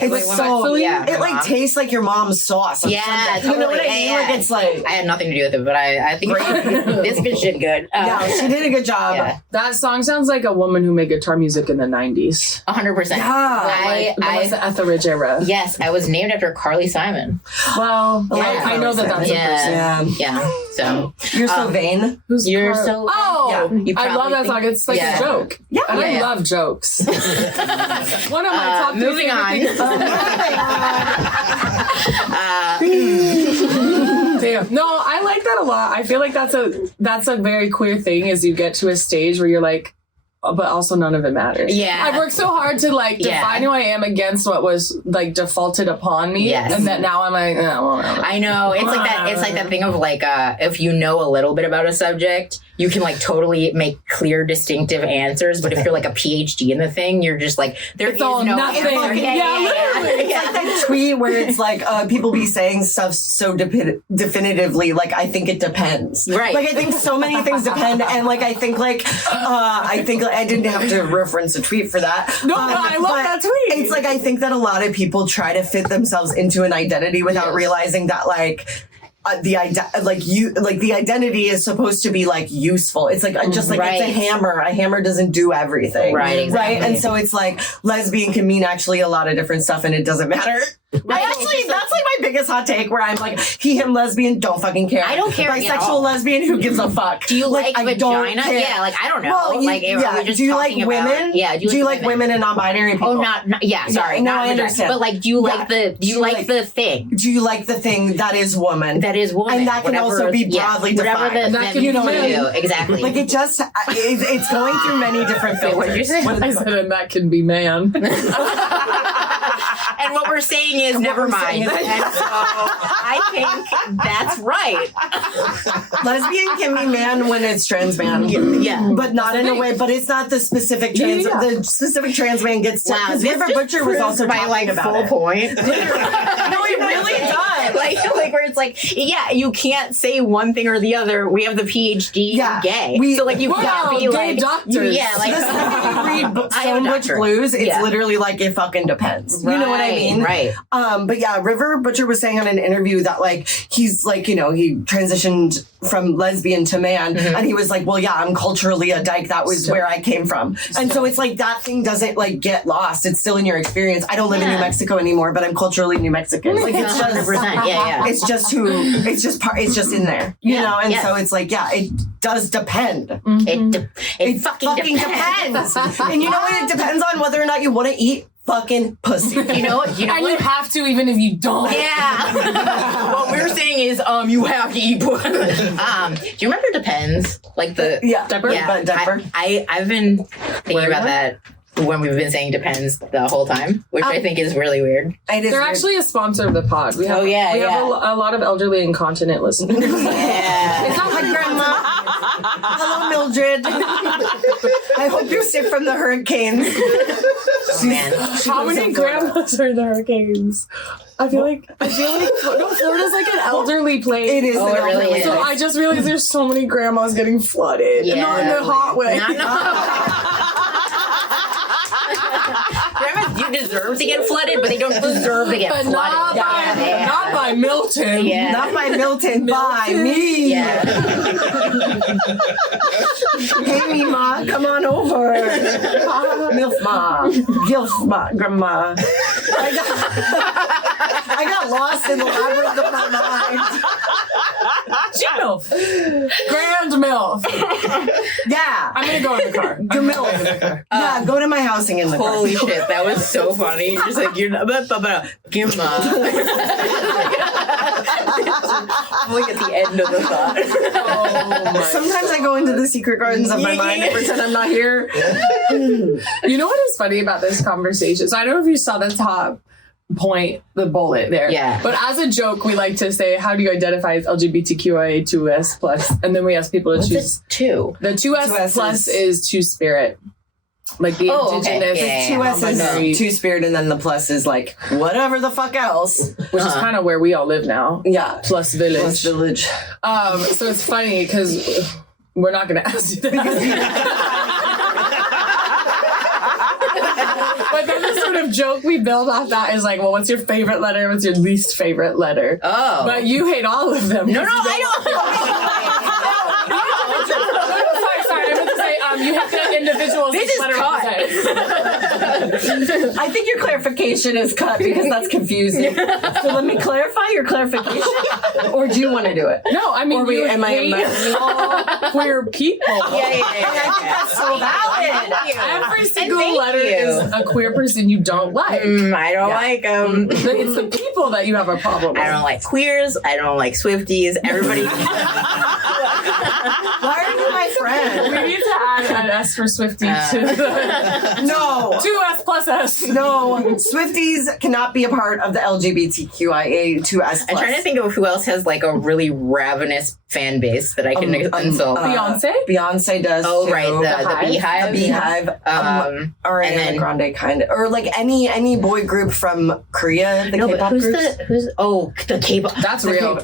'cause It's like, so yeah, it like tastes like your mom's sauce. or Yeah, something. You know what I totally. mean? Yeah, Like yeah. it's like I had nothing to do with it, but I think this bitch did good. yeah, she did a good job. Yeah. That song sounds like a woman who made guitar music in the 90s. 100%. Yeah. I Melissa Etheridge era. yes, I was named after Carly Simon. Well, Yeah. I know that that's a person. Yeah, Yeah. yeah. So You're so vain. Who's you're Car- so. Oh, Yeah. You I love probably that think- song. It's like Yeah. a joke. Yeah. And I Yeah. love jokes. One of my top three moving favorite on. things- Damn. No, I like that a lot. I feel like that's a very queer thing is you get to a stage where you're like, but also none of it matters. Yeah. I've worked so hard to like Yeah. define who I am against what was like defaulted upon me. Yes. And that now I'm like, oh, well, I know it's like that. It's like that thing of like if you know a little bit about a subject, you can like totally make clear, distinctive answers. But if you're like a PhD in the thing, you're just like there It's is all no nothing. answer. Yeah, literally. It's like that tweet where it's like people be saying stuff so definitively. Like I think it depends. Right. Like I think so many things depend, and like I think I didn't have to reference a tweet for that. No, I love but that tweet. It's like I think that a lot of people try to fit themselves into an identity without realizing that like. The identity is supposed to be like useful. It's like just like it's a Right. hammer. A hammer doesn't do everything. Right, exactly. Right. And so it's like lesbian can mean actually a lot of different stuff, and it doesn't matter. Right. That's like my biggest hot take where I'm like, he, him, lesbian, don't fucking care. I don't care at Bisexual, all. lesbian, who gives a fuck? Do you like I don't vagina? care. Yeah, like I don't know. Well, like are we just do you like talking about- women? Yeah. Do you like women and non-binary people? Oh, not yeah. Sorry, no, not I vagina. understand. But like, do you like Yeah. the? Do you like the thing? Do you like the thing that is woman? That is woman. And that can Whatever- also be yeah, broadly whatever defined. The, That that can means be to you. men. Exactly. Like it just, it's going through many different filters. Wait, what did you say? I said, and that can be man. And what we're saying is, And what never we're mind. saying is- And so I think that's right. Lesbian can be man when it's trans man. Yeah. But not in a way, but it's not the specific trans, the specific trans man gets to, Wow, because this River just Butcher was also my talking like about full it. point. No, it really does. Like where it's like, yeah, you can't say one thing or the other. We have the PhD Yeah. gay. So like you Wow, can't be gay like doctors. Yeah, like This read I am a Butch doctor. Blues, it's Yeah. literally like it fucking depends. You know what I mean? Right. But yeah, River Butcher was saying on an interview that like he's like, you know, he transitioned from lesbian to man, and he was like, well, yeah, I'm culturally a dyke. That was where I came from. And so it's like that thing doesn't like get lost. It's still in your experience. I don't live in New Mexico anymore, but I'm culturally New Mexican. Like it's just 100%. Yeah. it's just it's just in there, you know? And so it's like, yeah, it does depend. It fucking depends. And you know what? It depends on whether or not you want to eat fucking pussy. You know And you what? have to even if you don't. Yeah. What we're saying is, you have to eat. Do you remember Depends? Like the Depper? But Depper. I've been thinking about that when we've been saying Depends the whole time, which I think is really weird. It is They're weird. actually a sponsor of the pod. We have, we have a lot of elderly incontinent listeners. Yeah. It's not Hi, Grandma. Hello, Mildred. I hope you're safe from the hurricanes. Oh, man. How many grandmas are in the hurricanes? I feel like no, Florida's like an elderly place. It is. Oh, it really is. So I just realized there's so many grandmas getting flooded. Yeah. Not in a hot way. Grandmas do deserve to get flooded, but they don't deserve to get But flooded. not by Milton. Yeah. Not by Milton, by me. Yeah. Hey, me, Ma, come on over. Milf Ma. Gilf Ma, Grandma. I got lost in the labyrinth of my mind. G-MILF. Grand MILF. Yeah. I'm going to go in the car. Your milk. Yeah, go to my house and get in the car. Holy shit, that was so funny. You're just like, you're not, give ma. Like at the end of the thought. Oh my. Sometimes I go into the secret gardens of my mind and pretend I'm not here. You know what is funny about this conversation? So I don't know if you saw the top point, the bullet there. Yeah. But as a joke, we like to say, how do you identify as LGBTQIA2S plus? And then we ask people to choose. Two. The 2S plus is two-spirit. Like the indigenous. Okay. Two S's, non-binary, two spirit, and then the plus is like whatever the fuck else. which is kind of where we all live now. Yeah. Plus village. Plus village. So it's funny because we're not going to ask you that. But then the sort of joke we build off that is like, well, what's your favorite letter? What's your least favorite letter? Oh. But you hate all of them. No, I don't. Sorry, I meant to say, you hate the individuals. This is letter cut. I think your clarification is cut because that's confusing. So let me clarify your clarification, or do you want to do it? No, I mean, Or you am I hate all queer people. Yeah. That's so valid. Every single thank letter you. is a queer person you don't like. I don't like them. It's the people that you have a problem with. I don't like queers. I don't like Swifties. Everybody. Why are you my friend? We need to add an S for Swifty to the No. 2S plus S. No, Swifties cannot be a part of the LGBTQIA2S+. I'm trying to think of who else has like a really ravenous fan base that I can insult. Beyonce? Beyonce does. Oh, too. right, the Beehive. The Beehive. Or and then- Ariana Grande kind of, or like any boy group from Korea. The No, but K-pop who's groups. That's the K-pop? real.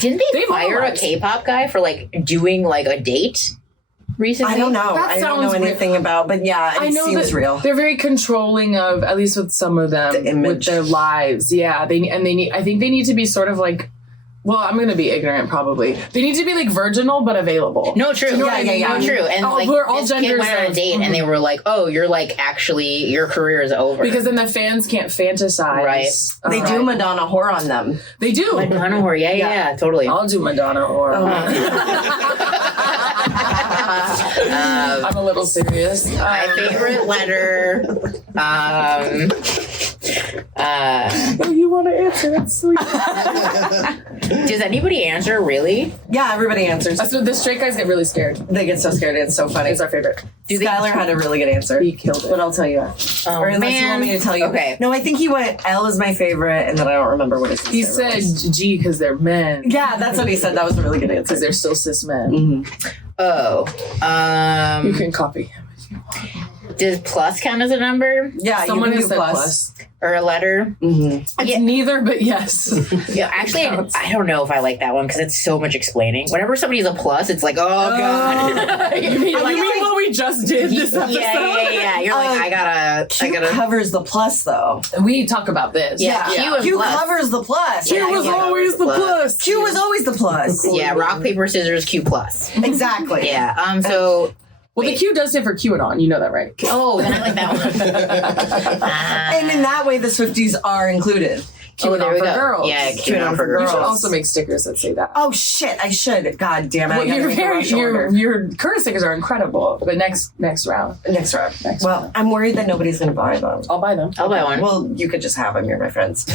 Didn't they They fire a mobilized. K-pop guy for like doing like a date recently? I don't know. That I don't know sounds anything about, but yeah, it I know seems that real. they're very controlling of, at least with some of them, The image. with their lives. Yeah, they need. I think they need to be sort of like. Well, I'm going to be ignorant probably. They need to be like virginal but available. No, true. You know what I mean? No, true. And like we're all this kid genders went on a of- date and they were like, "Oh, you're like actually your career is over." Because then the fans can't fantasize. Right. They do Madonna whore on them. They do. Madonna whore, yeah, totally. I'll do Madonna or. I'm a little serious. My favorite letter. Oh, you want to answer? That's sweet. Does anybody answer, really? Yeah, everybody answers. So the straight guys get really scared. They get so scared. It's so funny. It's our favorite. Skylar had a really good answer. He killed it. But I'll tell you. Oh, or unless you want me to tell you. Okay. No, I think he went, L is my favorite, and then I don't remember what his He favorite said was. G because they're men. Yeah, that's what he said. That was a really good answer. Because they're still cis men. Oh. You can copy him. Does plus count as a number? Yeah, Someone you can has do said plus. Or a letter? It's neither, but yes. Yeah, actually, I don't know if I like that one because it's so much explaining. Whenever somebody's a plus, it's like, oh, God. You mean what we just did this episode? Yeah. You're like, I gotta. Q covers the plus, though. We talk about this. Yeah. Q plus. covers the plus. Q was always the plus. Q was always the plus. Yeah, rock, paper, scissors, Q plus. Exactly. Yeah. So. Well, the Q does stand for QAnon. You know that, right? Oh, then I like that one. And in that way, the Swifties are included. QAnon there we for go. girls. Yeah, QAnon for You girls. should also make stickers that say that. Oh shit! I should. God damn it! Well, I gotta make a rush order. your current stickers are incredible, but next round, Next round. Next well, round. I'm worried that nobody's gonna buy them. I'll buy them. I'll buy one. Well, you could just have them. You're my friends.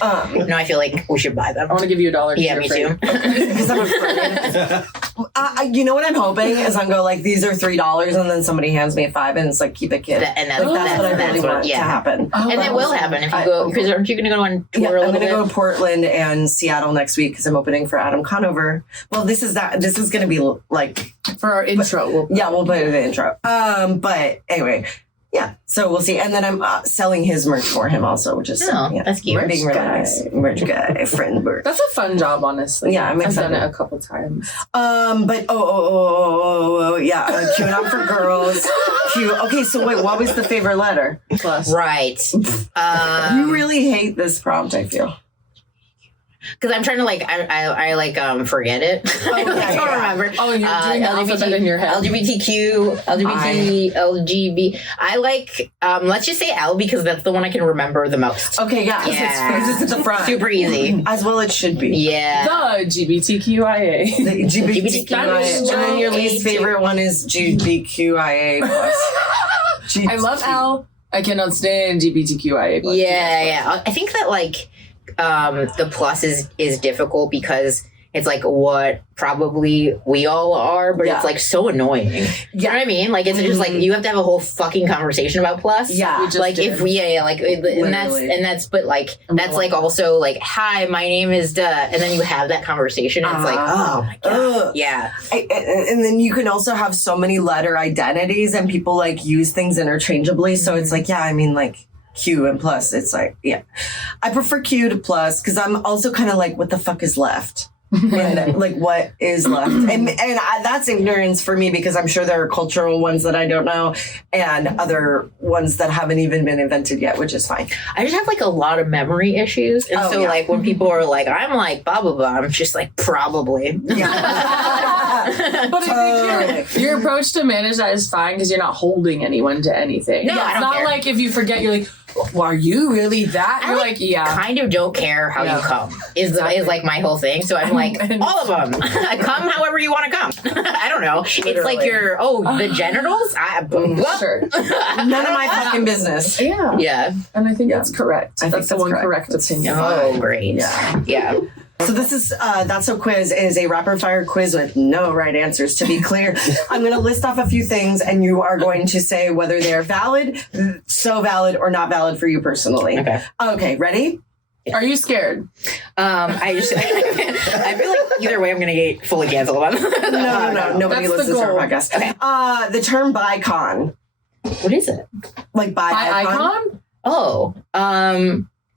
No, I feel like we should buy them. I want to give you $1. Yeah, me too. Because I'm afraid. You know what I'm hoping is I'm go like these are $3 and then somebody hands me a $5 and it's like keep it kid. And that's, Like, that's what I really want to yeah. happen. Oh, And that will happen if you go, because aren't you going to go on tour a I'm little going to bit? go to Portland and Seattle next week because I'm opening for Adam Conover. Well, this is going to be like For our intro, we'll put it in the intro. But anyway, yeah. So we'll see. And then I'm selling his merch for him also, which is that's cute. being really nice. Merch guy, friend merch. that's a fun job, honestly. Yeah, I'm I've done excited. it a couple times. But yeah, QAnon for girls. Okay, so wait, what was the favorite letter? Plus, Right. You really hate this prompt, I feel. Because I'm trying to I forget it. I don't remember. Oh, you're doing the alphabet in your head. LGBTQ, LGB. I like, let's just say L because that's the one I can remember the most. Okay, yeah. Yeah. It's at the front. Super easy. As well it should be. Yeah. the GBTQIA. The GBTQIA. And then your least favorite one is GBQIA plus. I love L. I cannot stand GBTQIA. Yeah. I think that the plus is difficult because it's like what probably we all are, but it's like so annoying. You know what I mean? Like it's just like you have to have a whole fucking conversation about plus. Yeah, we just like did. if we and that's but like that's like also like hi, my name is duh, and then you have that conversation. And it's like oh my god, yeah. And then you can also have so many letter identities, and people like use things interchangeably. So it's like I mean like. Q and plus, it's like, I prefer Q to plus because I'm also kind of like, what the fuck is left? And like, what is left? And that's ignorance for me because I'm sure there are cultural ones that I don't know and other ones that haven't even been invented yet, which is fine. I just have like a lot of memory issues. And like when people are like, I'm like, blah, blah, blah, I'm just like, probably. Yeah. But I think your approach to manage that is fine because you're not holding anyone to anything. No, I it's don't not care. like if you forget, you're like, well, are you really that? You're like, kind of don't care how you come is like my whole thing. So I'm like, all of them. Come however you want to come. I don't know. Literally. It's like your, the genitals? Sure. None of my fucking business. Yeah. Yeah. And I think that's correct. I think That's the one correct opinion. Oh, great. Yeah. So this is That's So Quiz is a rapid fire quiz with no right answers. To be clear, I'm going to list off a few things and you are going to say whether they are valid, so valid, or not valid for you personally. Okay, ready? Are you scared? I feel like either way I'm going to get fully canceled. No. Nobody That's the listens to our goal. podcast. Okay. The term bicon. What is it? Like By icon? Oh,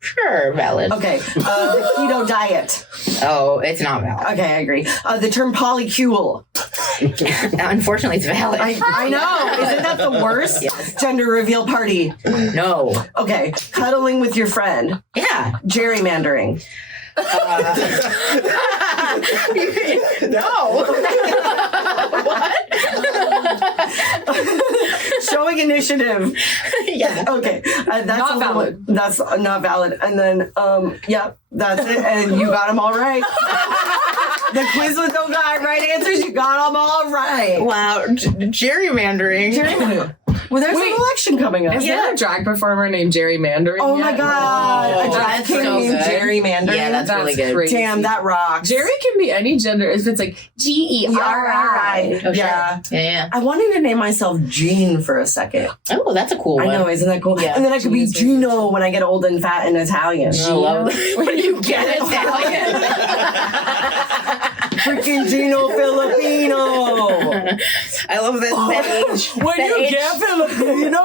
sure, valid. Okay. The keto diet. Oh, it's not valid. Okay, I agree. The term polycule. Unfortunately, it's valid. I know. Isn't that the worst? Yes. Gender reveal party. No. Okay. Cuddling with your friend. Yeah. Gerrymandering. No. Showing initiative. Yeah. Okay. That's Not valid. That's not valid. And then, that's it. And you got them all right. The quiz with no right answers, you got them all right. Wow. Gerrymandering. Well, there's an election coming up. Is there a drag performer named Jerry Mandarin? Oh my God. A drag king named Jerry Mandarin. Yeah, that's really good. Crazy. Damn, that rocks. Jerry can be any gender if it's like G-E-R-I. Oh, sure. Yeah. I wanted to name myself Jean for a second. Oh, that's a cool one. I know, isn't that cool? Yeah. And then I could be Gino when I get old and fat and Italian. I love that. When you get Italian. Freaking Gino Filipino. I love that age. When you get Filipino.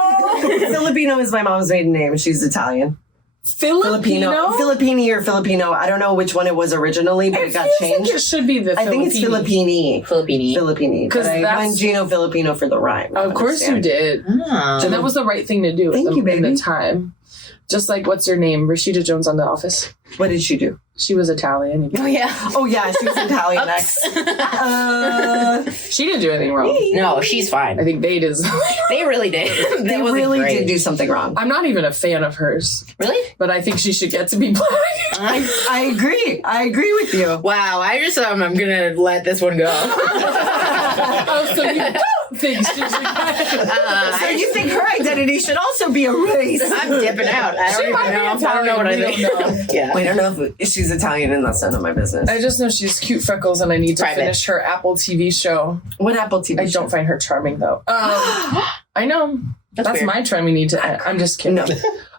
Filipino is my mom's maiden name. She's Italian. Filipino? Filipini or Filipino. I don't know which one it was originally, but it got changed. It should be the I think it's Filipini. Filipini. But I went Gino Filipino for the rhyme. Of course you did. Oh. And that was the right thing to do Thank you, in the baby. time. Just like, what's her name? Rashida Jones on The Office. What did she do? She was Italian. Oh, yeah. Oh, yeah, she was Italian next. She didn't do anything wrong. No, she's fine. I think they did. They really did. They really did do something wrong. I'm not even a fan of hers. Really? But I think she should get to be black. I agree. I agree with you. Wow, I just I'm gonna let this one go. Oh, so you don't think she should get So you think her identity should also be a race? I'm dipping out. I don't even know. I don't know what I think. Yeah. Wait, I don't know if she's Italian, and that's none of my business. I just know she's cute freckles and I need to Private. finish her Apple TV show. What Apple TV I show? don't find her charming though. I know. That's weird. my trend we need to end. I'm just kidding. No.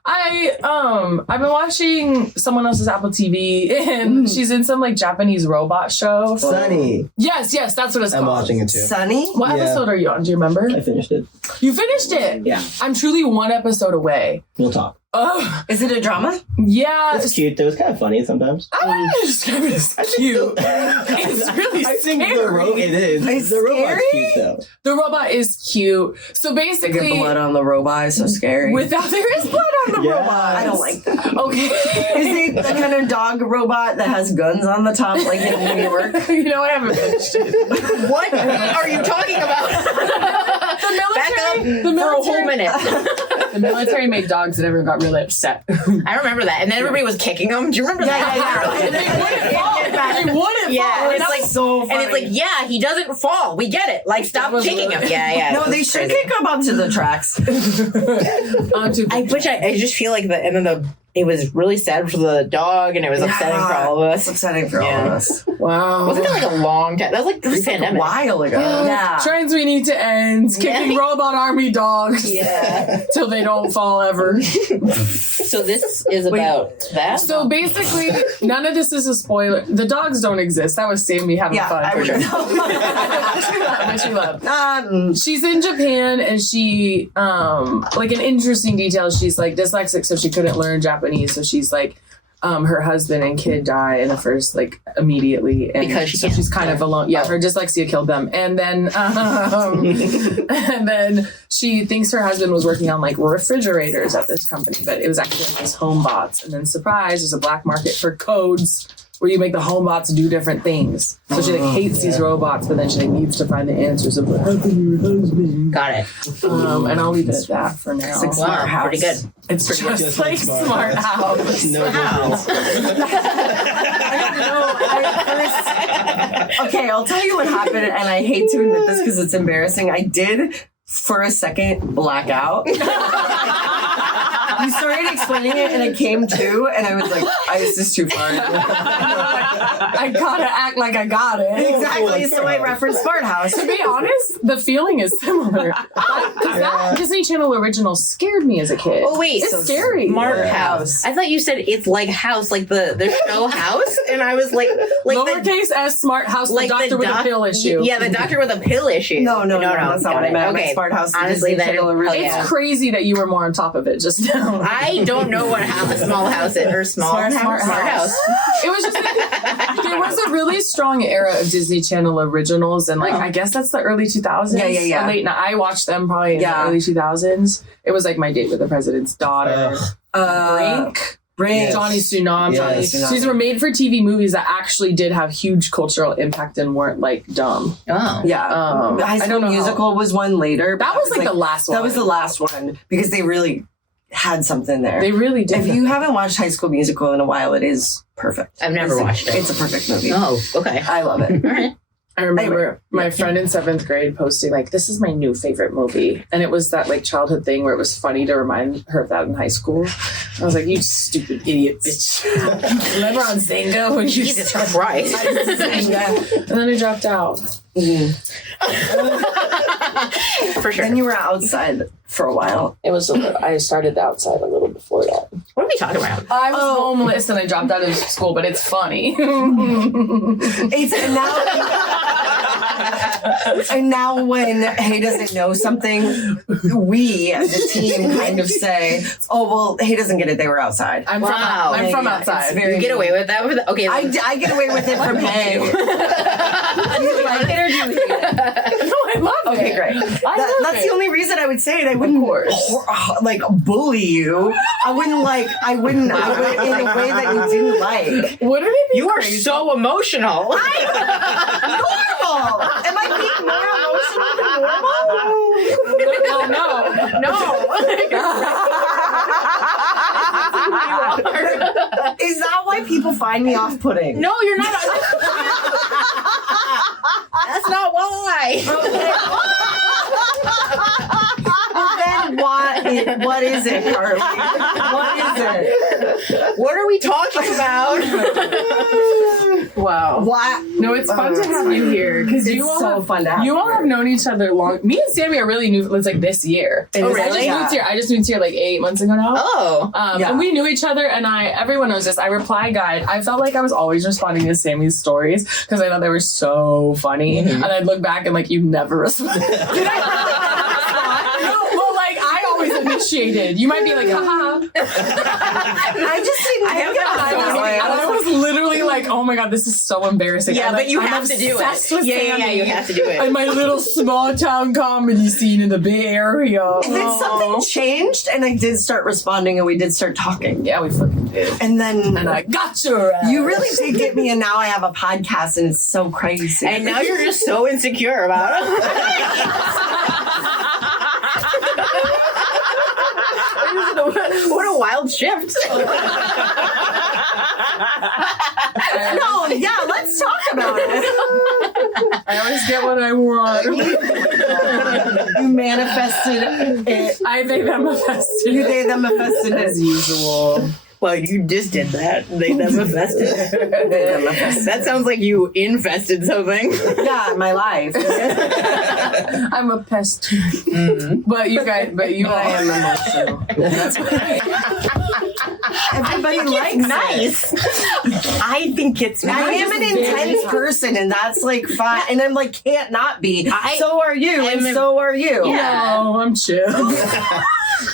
I've been watching someone else's Apple TV and she's in some like Japanese robot show. Sunny. Yes, that's what it's I'm called. watching it too. Sunny? What Yeah. episode are you on? Do you remember? I finished it. You finished it? Yeah. I'm truly one episode away. We'll talk. Oh, Is it a drama? yeah. It's cute though. It's kind of funny sometimes. I wouldn't describe it as cute. It's really I think scary. it is. It's the robot's scary? cute though. The robot is cute. So They basically, get blood on the robot. It's so scary. there is blood on the Yeah. robot. I don't like that. Okay. Is it the kind of dog robot that has guns on the top, like in New York? You know, I haven't finished it. What are you talking about? The military, Back up for a whole minute. The military made dogs that everyone got really upset. I remember that. And then everybody was kicking them. Do you remember that? They wouldn't Yeah, fall. and it's That's like so funny. and it's like, yeah, he doesn't fall. We get it. Like, stop was kicking really- him. Yeah. No, it they was should crazy. kick him onto the tracks. I just feel like it was really sad for the dog and it was upsetting for all of It's us. upsetting for all of us. Wow. Wasn't that like a long time? That was like It was like a pre-pandemic. while ago. Yeah. Trends we need to end. Kicking Yeah. robot army dogs. Yeah. Till they don't fall ever. So this is about that. So basically, none of this is a spoiler. The dogs don't exist. That was Sammy having Yeah, fun. I would She loved. She's in Japan and she like an interesting detail, she's like dyslexic, so she couldn't learn Japanese. So she's like her husband and kid die in the first like immediately, and Because she so can't she's kind of alone. Yeah, her dyslexia killed them, and then and then she thinks her husband was working on like refrigerators at this company, but it was actually like these home bots. And then surprise, there's a black market for codes where you make the home bots do different things. So she like hates these robots, but then she like, needs to find the answers of like, how can your husband? Got it. And I'll leave it at that for now. Like Smart Wow, House. pretty good. It's just Just like like Smart Smart House. House. No difference. Okay, I'll tell you what happened, and I hate to admit this because it's embarrassing. I did, for a second, black out. You started explaining it, and it came to, and I was like, this is too far. I gotta act like I got it. Exactly, so I referenced Smart House. To be honest, the feeling is similar. Because that Disney Channel original scared me as a kid. Oh wait, It's scary. Smart Yeah. House. I thought you said it's like House, like the show House, and I was like Lowercase s Smart House, the doctor with a pill issue. Yeah, the doctor with a pill issue. No, that's not what I meant. I meant Okay. Smart House. the Honestly, Disney that Channel is- original. It's Yeah. crazy that you were more on top of it just now. I don't know what a small house is, or smart house. It was just like, there was a really strong era of Disney Channel originals, and like I guess that's the early 2000s. Yeah. Or late. I watched them probably in the early 2000s. It was like My Date with the President's Daughter, Brink, Johnny Tsunami. Yes. These were made for TV movies that actually did have huge cultural impact and weren't like dumb. Oh. Yeah. High I School don't know Musical was one later. That was like the last one. That was the last one because they really had something there. They really did. If you haven't watched High School Musical in a while, it is perfect. I've never watched it. It's a perfect movie. Oh, okay. I love it. All right. I remember my friend in 7th grade posting like, "This is my new favorite movie," and it was that like childhood thing where it was funny to remind her of that in high school. I was like, "You stupid idiot bitch!" Remember on Zynga when you Jesus Christ? and then I dropped out. For sure. And you were outside for a while. It was. I started outside a little bore that. What are we talking about? I was homeless and I dropped out of school, but it's funny. It's and now when Hay doesn't know something, we as a team kind of say, "Oh well, Hay doesn't get it. They were outside." I'm Wow. from Yeah, outside. it's very- You get away with that? Okay. I get away with it from Hay. You like it or do you hate it? No, I love it. Okay, great. That's the only reason I would say it. I wouldn't like bully you. I wouldn't in a way that you didn't like. Wouldn't it be You are crazy? so emotional. Normal. Am I being more emotional than normal? No. Is that why people find me off-putting? No, you're not. That's not why. Well, then what is it, Carly? What is it? What are we talking about? Wow. What? No, it's fun to have you here because It's so fun to have you you all here. have known each other long. Me and Sammy are really new. It's like this year. Oh, really? I just moved here like 8 months ago now. Oh. Yeah. And we knew each other, and everyone knows this. I reply guide. I felt like I was always responding to Sammy's stories because I thought they were so funny, and I'd look back and like you never responded. Did I really respond? No, well, like I always initiated. You might be like, haha. I just didn't think about it that way. And I was literally like, oh my god, this is so embarrassing. Yeah, And but you I'm have to do obsessed it. with Yeah, Sammy you have to do it. And my little small town comedy scene in the Bay Area. And then something changed, and I did start responding, and we did start talking. Yeah, we fucking did. And then And I got your ass. you really did get me, and now I have a podcast, and it's so crazy. And now you're just so insecure about it. What a wild shift. no, yeah, let's talk about it. I always get what I want. You manifested it. They manifested. They them manifested as it. usual. Well, you just did that. They infested. That sounds like you infested something. Yeah, my life. I'm a pest. But you guys, I am emotional. That's why. Everybody likes Nice. I think it's I nice. am an intense person, and that's like fine. And I'm like, can't not be. So are you, and so are you. Yeah. No, I'm chill.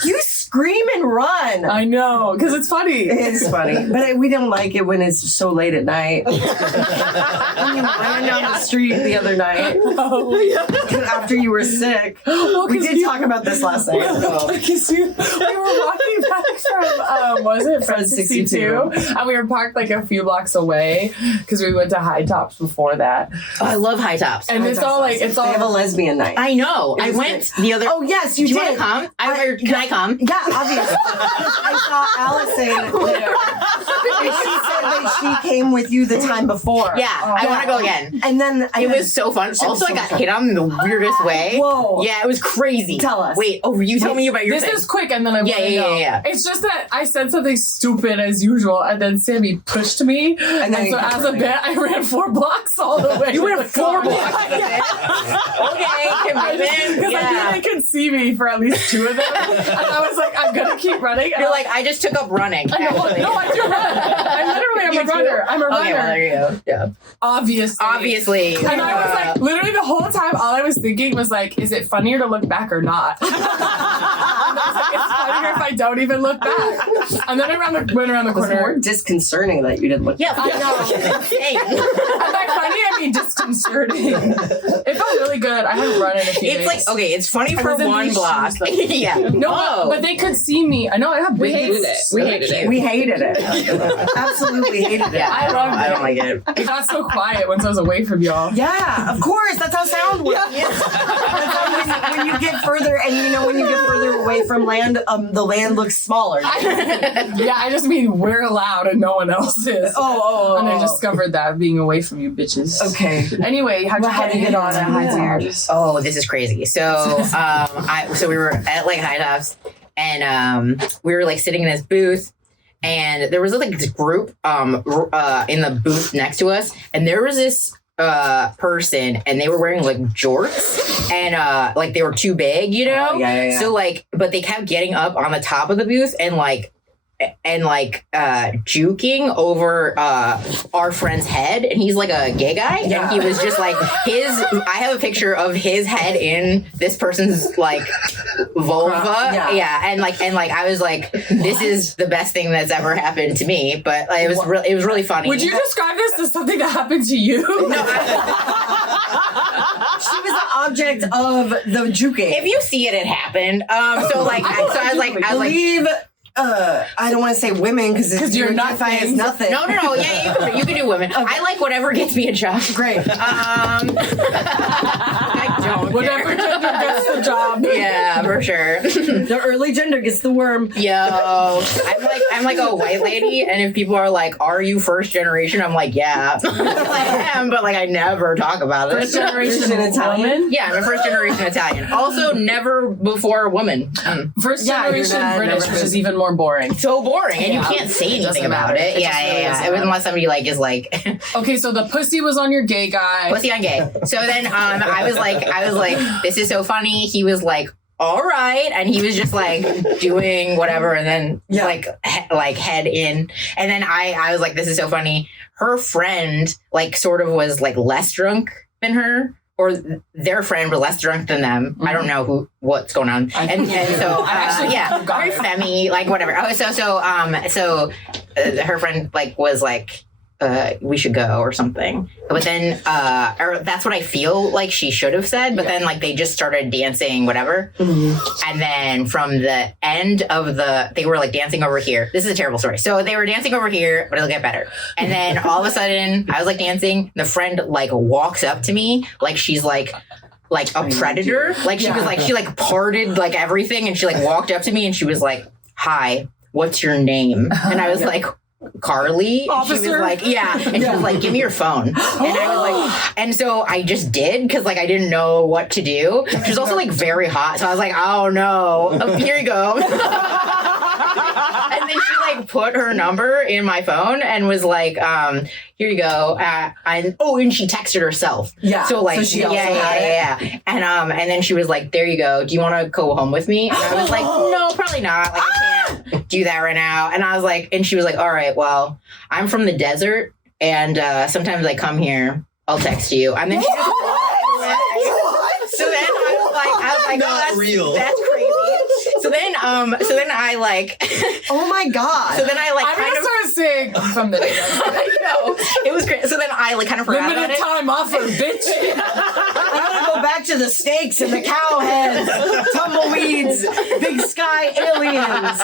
You scream and run. I know, because it's funny. It's funny, but we don't like it when it's so late at night. When you ran down the street the other night after you were sick. We did talk about this last night. Because we were walking back from, was it Fred 62? And we were parked like a few blocks away because we went to High Tops before that. Oh, I love high tops. And it's all like, it's They have a all. lesbian night. I know. I It's went great. the other. Oh yes, you Do you did. want to come? Can I come? Yeah, obviously. I saw Allison there. And she said that she came with you the time before. Yeah, I want to go again. And then It was so fun. Also, I got hit on in the weirdest way. Whoa. Yeah, it was crazy. Tell us. Wait, you tell me about your This thing. is quick, and then I want to know. Yeah. It's just that I said something stupid as usual, and then Sammy pushed me, and then so you kept as a running. bit, I ran 4 blocks all the way. You to ran the 4 car. blocks. Yeah. Okay, commitment. Because I knew Yeah. they could see me for at least 2 of them, and I was like, I'm gonna keep running. And You're like, I just took up running. no, I do run. I literally am a runner. I'm a runner. Okay, well, there you go. Yeah. Obviously. And And I was like, literally the whole time, all I was thinking was like, is it funnier to look back or not? And I was like, it's funnier if I don't even look back. And then I went around the It was more corner. disconcerting that you didn't look. Yeah, I know. insane. And by funny, I mean disconcerting. It felt really good. I haven't run in a few days. It's like, okay, it's funny I for was in one these block. shoes, though. Yeah. No, Oh. but they could see me. I know I have big boots. We hated it. We hated it. Absolutely hated it. Yeah, I loved I it. don't like it. It got so quiet once I was away from y'all. Yeah, of course. That's how sound works. That's how when you get further, and when you get further away from land, the land looks smaller. I just mean we're allowed and no one else is. And I discovered that being away from you bitches. Okay. Anyway, how'd you get on at High Tops? Oh, this is crazy. So, so we were at like High Tops, and we were like sitting in this booth, and there was like this group in the booth next to us, and there was this person, and they were wearing like jorts, and like they were too big, you know. So like, but they kept getting up on the top of the booth and juking over our friend's head, and he's like a gay guy, and he was just like I have a picture of his head in this person's like vulva, and I was like, this is the best thing that's ever happened to me, but it was really funny. Would you describe this as something that happened to you? No, she was the object of the juking. If you see it, it happened. I don't want to say women because you're not as nothing. No. Yeah, you can do women. Okay. I like whatever gets me a job. Great. I don't. Whatever gender gets the job. Yeah, for sure. The early gender gets the worm. Yo, I'm like a white lady, and if people are like, "Are you first generation?" I'm like, "Yeah, I am," but like I never talk about it. First generation Italian. Yeah, I'm a first generation Italian. Also, never before a woman. First generation British, which is even more boring. So boring, and you can't say anything about it. Yeah. Unless somebody like is like. Okay, so the pussy was on your gay guy. Pussy on gay. So then I was like, this is so funny. He was like, all right, and he was just like doing whatever, and then like head in, and then I was like, this is so funny. Her friend like sort of was like less drunk than her. Or their friend was less drunk than them. I don't know what's going on. And so very femmy, like whatever. Oh, so her friend like was like, we should go or something. But then, or that's what I feel like she should have said. But then like they just started dancing, whatever. And then from the end of they were like dancing over here. This is a terrible story. So they were dancing over here, but it'll get better. And then all of a sudden I was like dancing. The friend like walks up to me like she's like a predator. Like she was like, she like parted like everything. And she like walked up to me and she was like, hi, what's your name? And I was like, Carly. Officer? She was like, yeah. And she was like, give me your phone. And I was like, and so I just did because like I didn't know what to do. She was also like very hot. So I was like, oh no, here you go. And then she like put her number in my phone and was like, here you go. And she texted herself. Yeah. So like, she had it. And then she was like, there you go. Do you want to go home with me? And I was like, no, probably not. Like I can't do that right now. And I was like, and she was like, all right, well, I'm from the desert and sometimes I come here. I'll text you. And then she just so then I was like, not real. That's crazy. So then I like. Oh my god. So then I like. I'm gonna start saying from the. I know it was great. So then I like kind of forgot limited about it. Time offer, bitch. I gotta go back to the steaks and the cow heads, tumbleweeds, big sky aliens.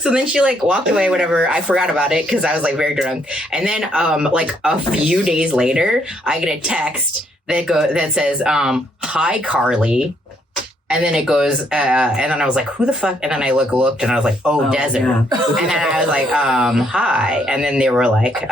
So then she like walked away. Whatever. I forgot about it because I was like very drunk. And then like a few days later, I get a text that says, "Hi, Carly." And then it goes, and then I was like, who the fuck? And then I looked and I was like, desert. Yeah. And then I was like, hi. And then they were like,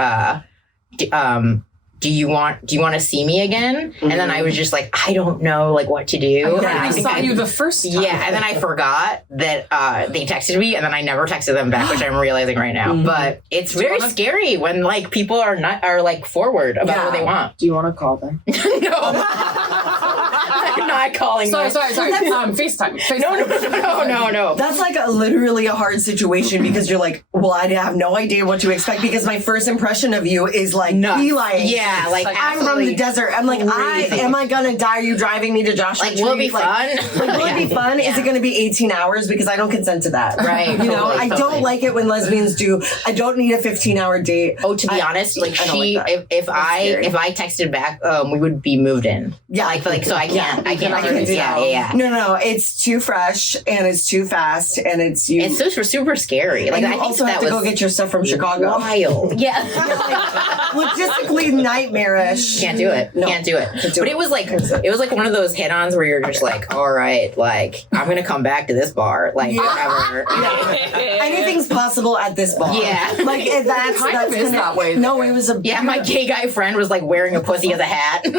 do you want to see me again? And then I was just like, I don't know like what to do. I saw you the first time. Yeah. And then I forgot that they texted me and then I never texted them back, which I'm realizing right now. But it's very scary when like people are like forward about what they want. Do you want to call them? No. I'm not calling them. Sorry. FaceTime. No. That's like literally a hard situation because you're like, well, I have no idea what to expect because my first impression of you is like feline. Yeah, like I'm from the desert. I'm like, am I gonna die? Are you driving me to Joshua Tree? Will it be fun? Will it be fun? Yeah. Is it gonna be 18 hours? Because I don't consent to that. Right. You know, I don't like it when lesbians do. I don't need a 15-hour date. Oh, to be honest, like if I texted back, we would be moved in. Yeah, like so I I can't. Yeah. No. It's too fresh and it's too fast and it's you. It's super scary. Like and I you think also have that to was go get your stuff from Chicago. wild. Yeah. Logistically nightmarish. Can't do it. No. Can't do it. But it was like one of those hit-ons where you're just like, all right, like I'm gonna come back to this bar, like whatever. Anything's possible at this bar. Yeah. Like that's that way. No, it was a my gay guy friend was like wearing a pussy as a hat, and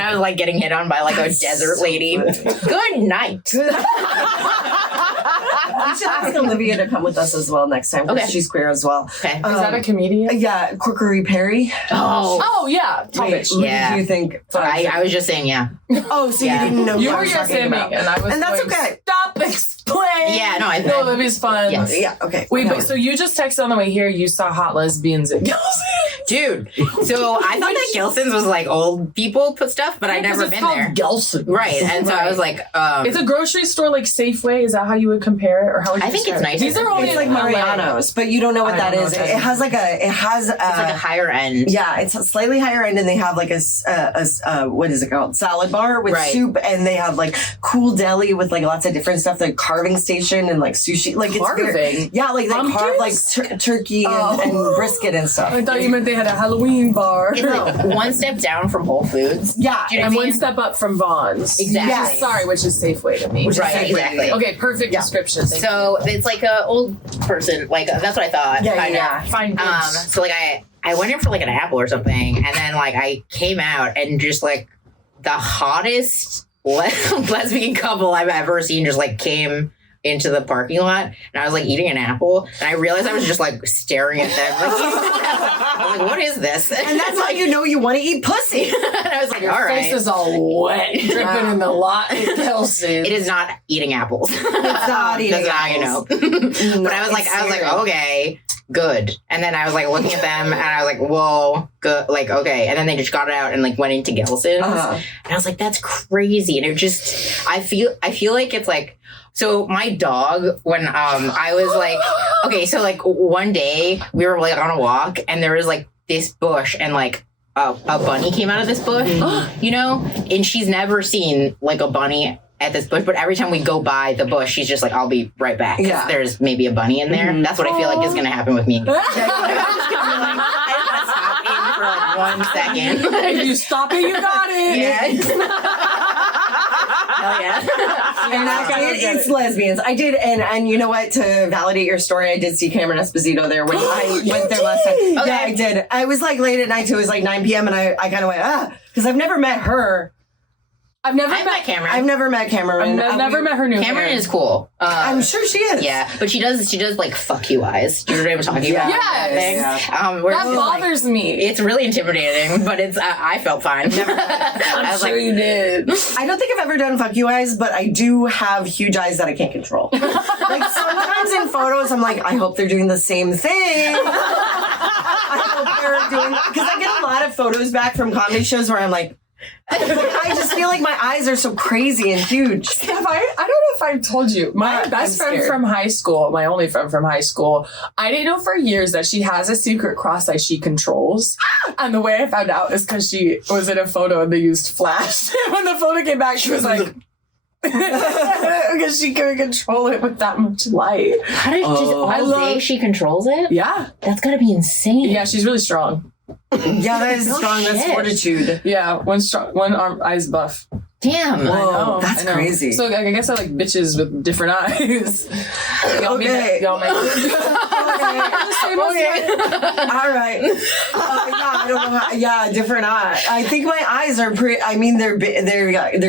I was like getting hit on by like a desert lady. Good night. We should ask Olivia to come with us as well next time because she's queer as well. Okay. Is that a comedian? Yeah, Corkery Perry. Oh yeah. Wait, Yeah. What do you think? I was just saying, yeah. Oh, so you didn't know You what I were was just talking saying, about. and that's okay. Stop explaining. Yeah, no, No, Olivia's fun. Yes. Yeah, okay. Wait, whatever. but so you just texted on the way here. You saw hot lesbians at Gelson's. Dude, so I thought that Gelson's was like old people put stuff, but I'd never been there. Gelson. Right, and so I was like, It's a grocery store like Safeway. Is that how you would compare it, or how would you I think it's describe it? nice. These are only It's like in LA. Mariano's, but you don't know what I that don't know is. what that It is. has like it's like a higher end. yeah, it's a slightly higher end, and they have like a what is it called? Salad bar with soup, and they have like cool deli with like lots of different stuff, like carving station and like sushi. Like Carving? it's very, yeah, like they carve like turkey and brisket and stuff. I thought you meant they had a Halloween bar. It's like one step down from Whole Foods. Yeah, Do you know And what I one mean? step up from Vaughn's. Exactly. Yes. Sorry, which is Safeway to me. Right, exactly. Okay, perfect description. Thank you. So it's like a old person, like that's what I thought. Yeah. Fine goods. So like I went in for like an apple or something, and then like I came out and just like the hottest lesbian couple I've ever seen just like came into the parking lot, and I was like eating an apple, and I realized I was just like staring at them. Like, I was like, what is this? and that's how you know you want to eat pussy. And I was like, Your all face right. is all wet, dripping in the lot at Gelson's. It is not eating apples. It's not eating That's how you apples. know. But I was like, okay, good. And then I was like looking at them, and I was like, whoa, good, like okay. And then they just got out and like went into Gelson's, and I was like, that's crazy. And it just, I feel like it's like. So my dog, when I was like, okay, so like one day we were like on a walk, and there was like this bush, and like a bunny came out of this bush, you know, and she's never seen like a bunny at this bush, but every time we go by the bush, she's just like, I'll be right back. Yeah. There's maybe a bunny in there. That's what I feel like is going to happen with me. I'm just gonna be like, I'm not stopping for like 1 second. If you stop it, you got it. Yeah. Hell yeah. And that's it's lesbians. I did, and you know what? To validate your story, I did see Cameron Esposito there when I went there last time. Okay. Yeah, I did. I was like late at night, so it was like 9 p.m. and I kind of went, because I've never met her. I've never I've met Cameron. I've never met Cameron. I've never met her new Cameron hair. is cool. I'm sure she is. Yeah, but she does like fuck you eyes. Do you know what I'm talking about? Yes. That thing? Where That it's like- bothers me. It's really intimidating, but it's I felt fine. I was like, you did. I don't think I've ever done fuck you eyes, but I do have huge eyes that I can't control. Like sometimes in photos, I'm like, I hope they're doing the same thing. I hope they're doing, because I get a lot of photos back from comedy shows where I'm like, I just feel like my eyes are so crazy and huge. I don't know if I've told you. My best friend from high school, my only friend from high school, I didn't know for years that she has a secret cross eye she controls. And the way I found out is because she was in a photo and they used flash. And when the photo came back, she was like, because she couldn't control it with that much light. how did all day she controls it? Yeah. That's gotta be insane. Yeah, she's really strong. Yeah, that is No strong. That's shit. fortitude. Yeah, one arm, eyes buff. Damn. Whoa, that's I know. crazy. So I guess I like bitches with different eyes. Y'all mean that? Okay. Y'all make All right. Yeah, I don't know how. Yeah, different eye. I think my eyes are pretty. I mean, they're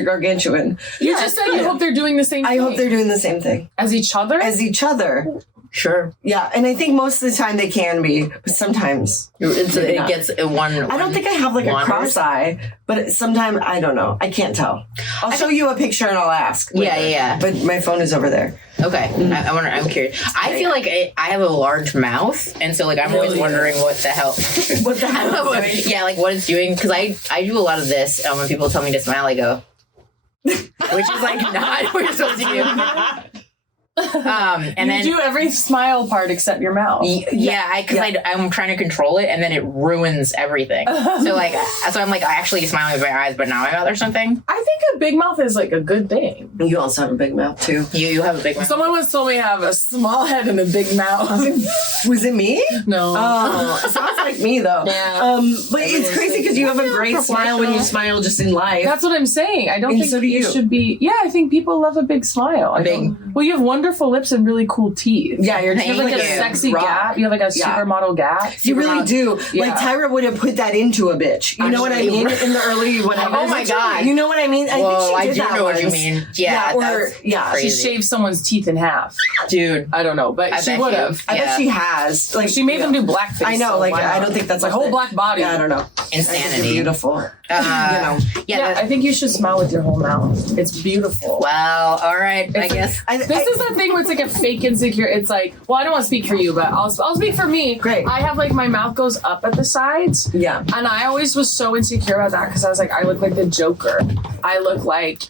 gargantuan. You just said you hope they're doing the same thing. I hope they're doing the same thing as each other. as each other. Sure. Yeah, and I think most of the time they can be, but sometimes It gets one. I don't think I have like a cross eye, but sometimes I don't know. I can't tell. I'll show you a picture and I'll ask. Yeah, later. yeah. But my phone is over there. Okay, I wonder. I'm curious. I feel like I have a large mouth, and so like I'm always wondering what the hell. What the hell? Yeah, like what it's doing, because I do a lot of this. When people tell me to smile, I go, which is like not what you're supposed to do. And then you do every smile part except your mouth. I'm trying to control it, and then it ruins everything. so I'm like actually smiling with my eyes, but not my mouth or something. I think a big mouth is like a good thing. You also have a big mouth too. You have a big mouth. Someone once told me I have a small head and a big mouth. Was it me? No. Oh, it sounds like me though. Yeah. But it's crazy because you have a great smile when you smile just in life. That's what I'm saying. I don't think so do you. should be. Yeah, I think people love a big smile. Well, you have wonderful lips and really cool teeth. Yeah, you have like a sexy gap. You have like a supermodel gap. You really do. Yeah. Like Tyra would have put that into a bitch. You know what I mean? In the early whatever. Oh my God. You know what I mean? I think she did that know once. what you mean. Yeah. She shaved someone's teeth in half. Dude. I don't know, but she would have. I bet she has. Like she made them do blackface. I know. Like I don't think that's a whole black body. Yeah, I don't know. Insanity. Beautiful. I think you should smile with your whole mouth. It's beautiful. Well, all right. I guess this is the thing where it's like a fake insecure. It's like, well, I don't want to speak for you, but I'll speak for me. Great. I have like my mouth goes up at the sides. Yeah. And I always was so insecure about that because I was like, I look like the Joker. I look like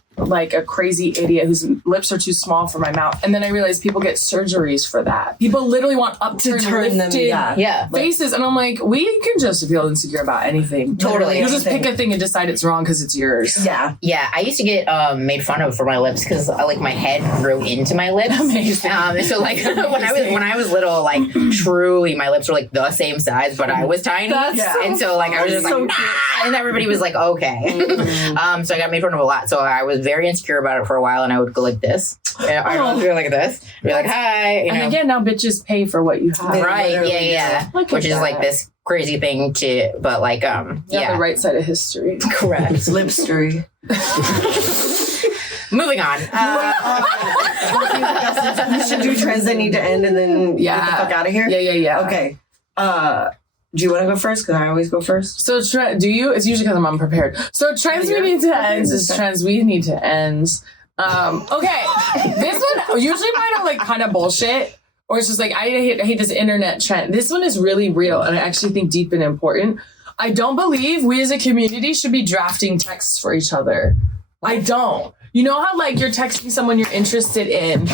a crazy idiot whose lips are too small for my mouth. And then I realized people get surgeries for that. People literally want upturned, lifted faces. And I'm like, we can just feel insecure about anything. Totally. You just pick a thing and decide it's wrong because it's yours. Yeah. Yeah. I used to get made fun of for my lips because like my head grew into my lips. Amazing. So like when I was little, like truly my lips were like the same size, but I was tiny. And so like I was just like, and everybody was like, okay. So I got made fun of a lot. So I was very insecure about it for a while, and I would go like this. I would go like this. Be like, hi. And again, now bitches pay for what you have. Right. Yeah. Which is like this crazy thing to, but like, the right side of history. Correct. Lipstery. Moving on. We should do trends that need to end and then get the fuck out of here? Yeah. Okay. Do you want to go first? Because I always go first. So, do you? It's usually because I'm unprepared. So, trends we need to end is trends we need to end. Okay. This one, usually mine are like kind of bullshit. Or it's just like, I hate this internet trend. This one is really real and I actually think deep and important. I don't believe we as a community should be drafting texts for each other. I don't. You know how like you're texting someone you're interested in.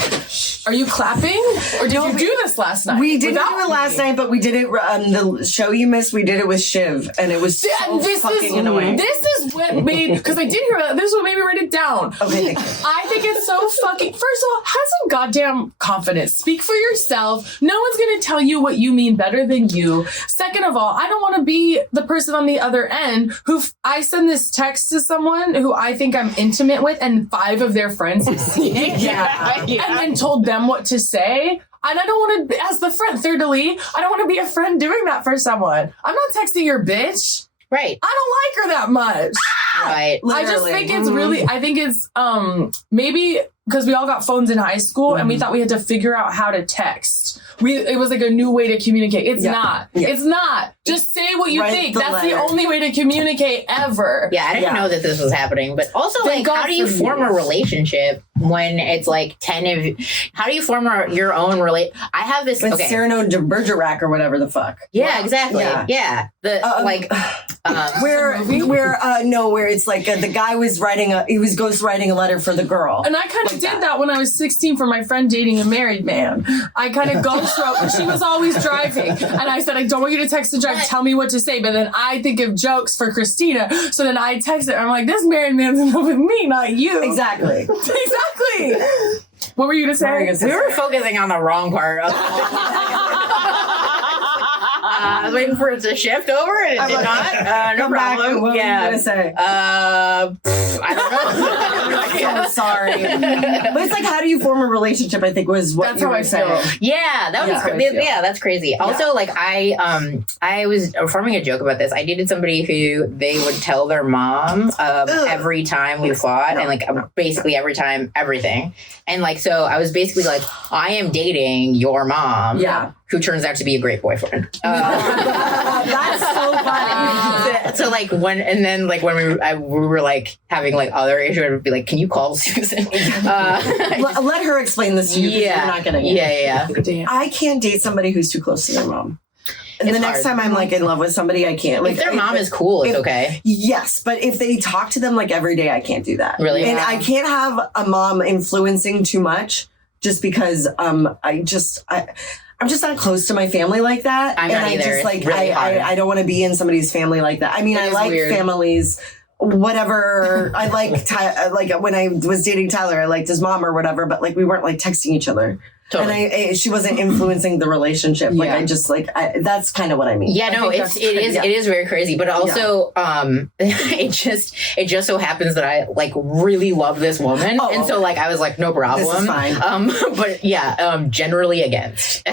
Are you clapping? Or did you do this last night? We didn't do it last night, but we did it the show you missed, we did it with Shiv, and it was so fucking annoying. This is what made, because I did hear about it, this is what made me write it down. Okay, I think it's so fucking, first of all, have some goddamn confidence. Speak for yourself. No one's gonna tell you what you mean better than you. Second of all, I don't want to be the person on the other end who I send this text to someone who I think I'm intimate with and 5 of their friends have seen it. And then told them what to say. And I don't want to, as the friend, thirdly, I don't want to be a friend doing that for someone. I'm not texting your bitch. Right. I don't like her that much. Right. Literally. I just think it's really, I think it's maybe because we all got phones in high school and we thought we had to figure out how to text. It was like a new way to communicate. It's not. Yeah. It's not. Just say what you think. That's the only way to communicate ever. Yeah, I didn't know that this was happening. But also, like, how do you form a relationship when it's like 10 of you? How do you form your own I have this. With Cyrano de Bergerac or whatever the fuck. Yeah, exactly. Yeah. The where it's like the guy was ghostwriting a letter for the girl. And I kind of did that when I was 16 for my friend dating a married man. I kind of ghost wrote, but she was always driving. And I said, I don't want you to text and drive. Tell me what to say. But then I think of jokes for Christina. So then I text her. I'm like, this married man's in love with me, not you. Exactly. Exactly. What were you going to say? We were focusing on the wrong part. I was waiting for it to shift over and it did not. No problem. What were you going to say? I don't know. I'm sorry. But it's like, how do you form a relationship, I think was what you were saying. Yeah, that's crazy. Yeah. Also, like I was forming a joke about this. I dated somebody who they would tell their mom every time we fought and like basically every time, everything. And like, so I was basically like, I am dating your mom. Yeah. Who turns out to be a great boyfriend. That's so funny. So like when we were like having like other issues, I would be like, can you call Susan? Let her explain this to you. Yeah. You're not getting it. Yeah. I can't date somebody who's too close to their mom. And the next time I'm like in love with somebody, I can't. Like, if their mom is cool, it's okay. Yes, but if they talk to them like every day, I can't do that. Really? And I can't have a mom influencing too much just because I'm just not close to my family like that. I'm not either. Just like It's really hard. I don't want to be in somebody's family like that. I mean, I like families. Whatever. I like when I was dating Tyler, I liked his mom or whatever, but like we weren't like texting each other. Totally. And she wasn't influencing the relationship. Like I just that's kind of what I mean. Yeah, no, it is very crazy. But also, it just so happens that I like really love this woman, and so like I was like, no problem. This is fine. But yeah, generally against.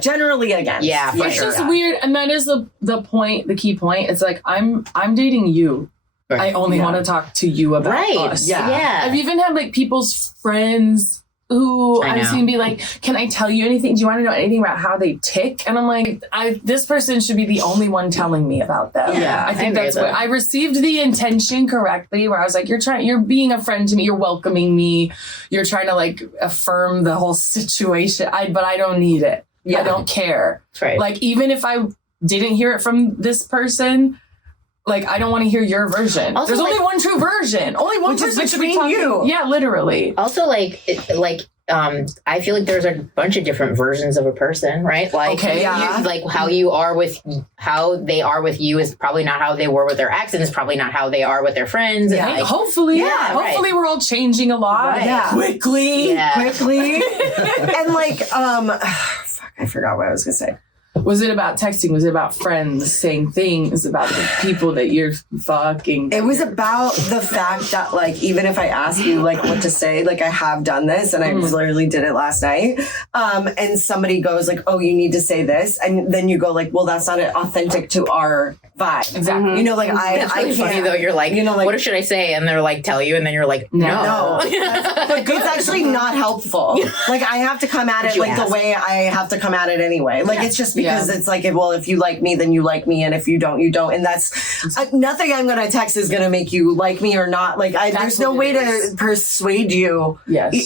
Generally against. Yeah, for it's sure. just weird, and that is the point, the key point. It's like I'm dating you. Right. I only want to talk to you about us. Yeah. I've even had like people's friends who I've seen be like, can I tell you anything? Do you want to know anything about how they tick? And I'm like, this person should be the only one telling me about them. Yeah, I think that's what I received the intention correctly, where I was like, you're being a friend to me. You're welcoming me. You're trying to like affirm the whole situation. But I don't need it. I don't care. That's right. Like, even if I didn't hear it from this person, like, I don't want to hear your version. Also, there's only one true version. Only one person should be talking. You. Yeah, literally. Also, I feel like there's a bunch of different versions of a person, right? Like, like how they are with you is probably not how they were with their ex, and is probably not how they are with their friends. Yeah. And, like, hopefully, hopefully we're all changing a lot. Right. Yeah. Quickly. And like, fuck, I forgot what I was gonna say. Was it about texting? Was it about friends saying things about the people that you're fucking? It was about the fact that, like, even if I ask you, like, what to say, like, I have done this, and I literally did it last night, and somebody goes, like, oh, you need to say this, and then you go, like, well, that's not authentic to our vibe. Exactly. You know, like, That's really funny, though. You're like, like, what should I say? And they're like, tell you, and then you're like, no. It's actually not helpful. Like, I have to come at it, like, the way I have to come at it anyway. Like, it's just because it's like, well, if you like me, then you like me, and if you don't, you don't. And that's nothing I'm going to text is going to make you like me or not. Like, there's no way to persuade you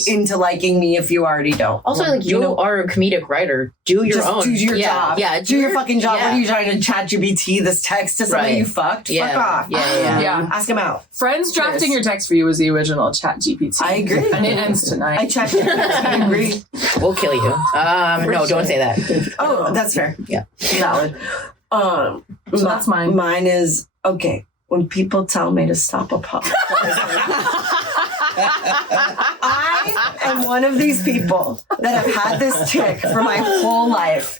into liking me if you already don't. Also, like, you are a comedic writer. Do your own. Do your job. Yeah, do your fucking job. What are you trying to chat GPT this text to somebody you fucked? Fuck off. Yeah. Ask him out. Friends drafting your text for you was the original chat GPT. I agree. And it ends tonight. I checked it. I agree. We'll kill you. No, don't say that. Oh, that's fair. Yeah. Valid. So that's mine. Mine is, okay, when people tell me to stop apologizing. I am one of these people that have had this tick for my whole life.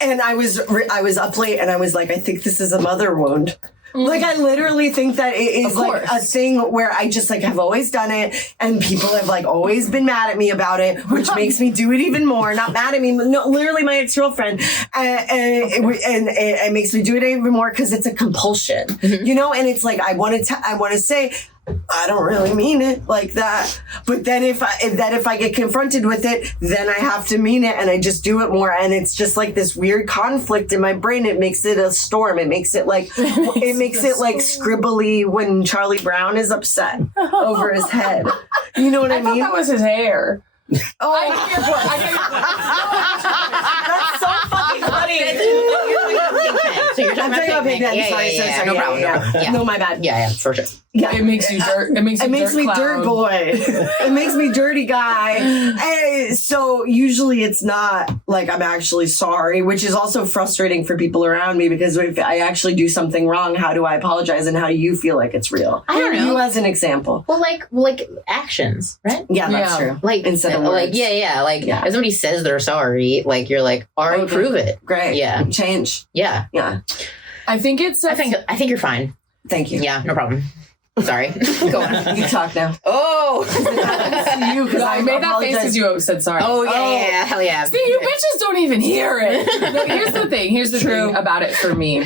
And I was up late and I was like, I think this is a mother wound. Like, I literally think that it is like a thing where I just like have always done it, and people have like always been mad at me about it, which makes me do it even more. Not mad at me, no, literally my ex-girlfriend, and it makes me do it even more because it's a compulsion, you know. And it's like I want to say, I don't really mean it like that. But then if I get confronted with it, then I have to mean it, and I just do it more. And it's just like this weird conflict in my brain. It makes it a storm. It makes it like like scribbly when Charlie Brown is upset over his head. You know what I mean? That was his hair. Oh, I get your point. that's so fucking funny. So you're talking about Pig Pen. Sorry. No problem. Yeah. No, my bad. Yeah, for sure. Yeah. It makes you dirt. It makes me dirt boy. It makes me dirty guy. And so usually it's not like I'm actually sorry, which is also frustrating for people around me, because if I actually do something wrong, how do I apologize, and how do you feel like it's real? I don't know. You as an example. Well, like actions, right? Yeah, that's true. Like instead of words. Like if somebody says they're sorry, like you're like, all right, prove it. Great. Yeah. Change. Yeah. Yeah. I think it's. I think you're fine. Thank you. Yeah, no problem. Sorry. Go on. You talk now. Oh. You, because I made that face because you said sorry. Oh, yeah. Hell yeah. See, you bitches don't even hear it. Look, here's the thing. Here's the thing about it for me.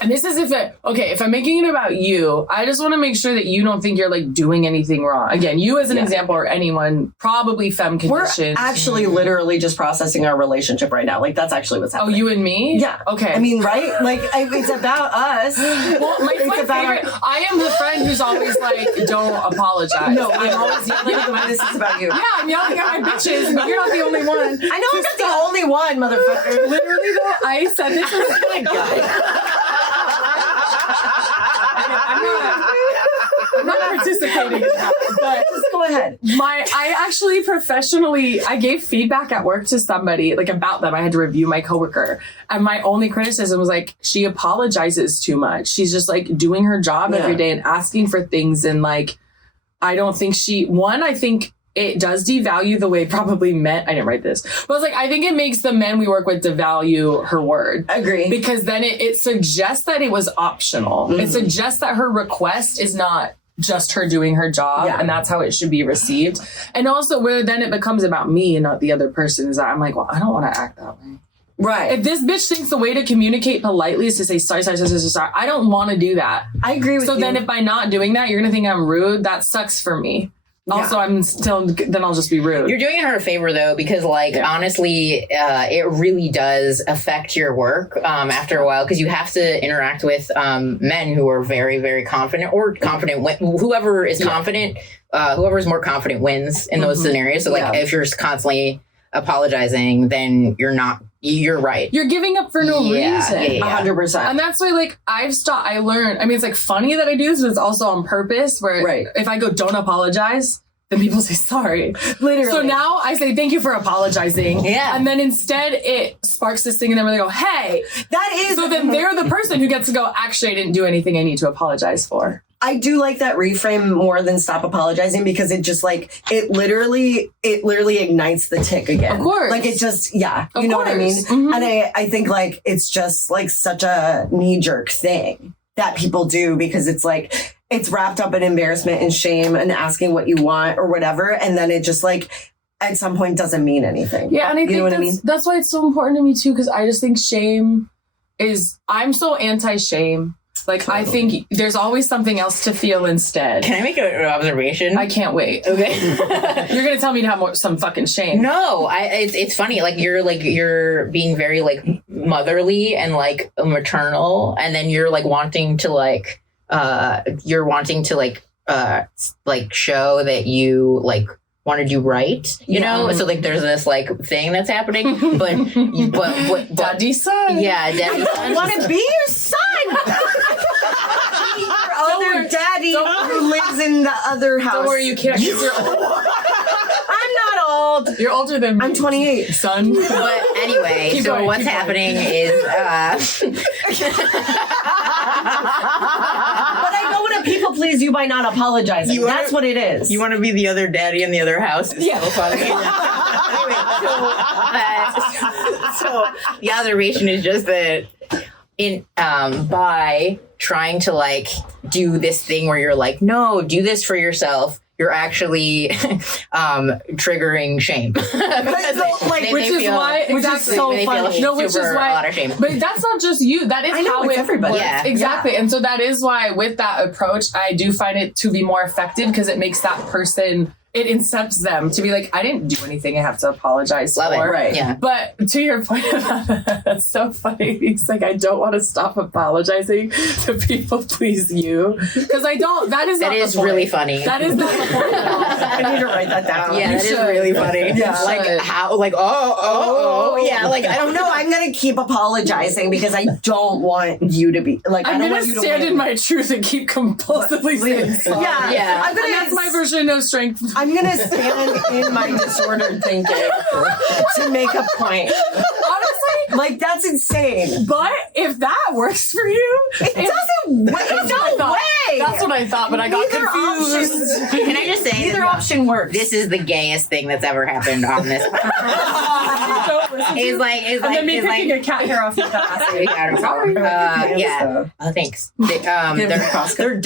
And this is if I'm making it about you, I just want to make sure that you don't think you're like doing anything wrong. Again, you as an example, or anyone, probably femme conditioned. We're actually literally just processing our relationship right now. Like, that's actually what's happening. Oh, you and me? Yeah. Okay. I mean, right? Like, it's about us. Well, my favorite. I am the friend who's always like, don't apologize. No, I'm always yelling at them. This is about you. Yeah, I'm yelling at my bitches, but you're not the only one. I know I'm not the only one, motherfucker. Literally, though, I said this was my God. I'm I'm not participating in that. But Just go ahead. I actually professionally, I gave feedback at work to somebody, like about them. I had to review my coworker. And my only criticism was like, she apologizes too much. She's just like doing her job every day and asking for things. And like, I don't think I think it does devalue the way probably men, I didn't write this, but I was like, I think it makes the men we work with devalue her word. Agree. Because then it suggests that it was optional. It suggests that her request is not just her doing her job and that's how it should be received. And also where then it becomes about me and not the other person is that I'm like, well, I don't want to act that way. Right. If this bitch thinks the way to communicate politely is to say sorry, I don't want to do that. I agree with you. So then if by not doing that, you're going to think I'm rude, that sucks for me. Also, then I'll just be rude. You're doing her a favor though, because honestly, it really does affect your work after a while, because you have to interact with men who are very, very confident whoever is confident, whoever is more confident wins in those scenarios. So if you're just constantly apologizing, then you're right. You're giving up for no reason. 100%. And that's why, I learned, it's funny that I do this, but it's also on purpose, where if I go, don't apologize, then people say sorry. Literally. So now I say, thank you for apologizing. Yeah. And then instead it sparks this thing in them where they go, hey. That is. So then they're the person who gets to go, actually, I didn't do anything I need to apologize for. I do like that reframe more than stop apologizing, because it just it literally ignites the tick again. Of course. It just, you know what I mean? Mm-hmm. And I think it's just such a knee jerk thing that people do, because it's it's wrapped up in embarrassment and shame and asking what you want or whatever. And then it just at some point doesn't mean anything. Yeah. And I think that's why it's so important to me too. Cause I just think I'm so anti-shame. I think there's always something else to feel instead. Can I make an observation? I can't wait. Okay. You're going to tell me to have some fucking shame. No, it's funny. You're being very motherly and maternal, and then you're wanting to show that you want to do right, you know? So there's this thing that's happening, but Daddy son. Yeah, daddy son. I want to be your son. Your other daddy who lives in the other house. Don't worry, you can't. You're old. I'm not old. You're older than me. I'm 28. Son. But anyway, Keep going. What's happening is... But I don't want to people please you by not apologizing. That's what it is. You want to be the other daddy in the other house. It's so funny. So the observation is just that by trying to do this thing where you're no, do this for yourself, you're actually triggering shame. Which is so funny. No, which is why. A lot of shame. But that's not just you. That is how it's everybody. works. Yeah. Exactly. Yeah. And so that is why with that approach, I do find it to be more effective, because it makes that person, it incepts them to be I didn't do anything I have to apologize Love for. It. Right. Yeah. But to your point about that, that's so funny. He's I don't want to stop apologizing to people please you. Because I don't, that is really funny. That is not the point at all. I need to write that down. Yeah, that is really funny. Yeah. How, yeah, I don't know. I'm going to keep apologizing because I don't want you to be, I'm going to stand in my truth and keep compulsively saying sorry. Yeah. And that's my version of no strength. I'm going to stand in my disordered thinking to make a point. Honestly, that's insane. But if that works for you, it doesn't. No way. That's what I thought, but I got confused. Can I just say, either option works. This is the gayest thing that's ever happened on this. And then me picking a cat hair off your face. Yeah. Oh, thanks. They're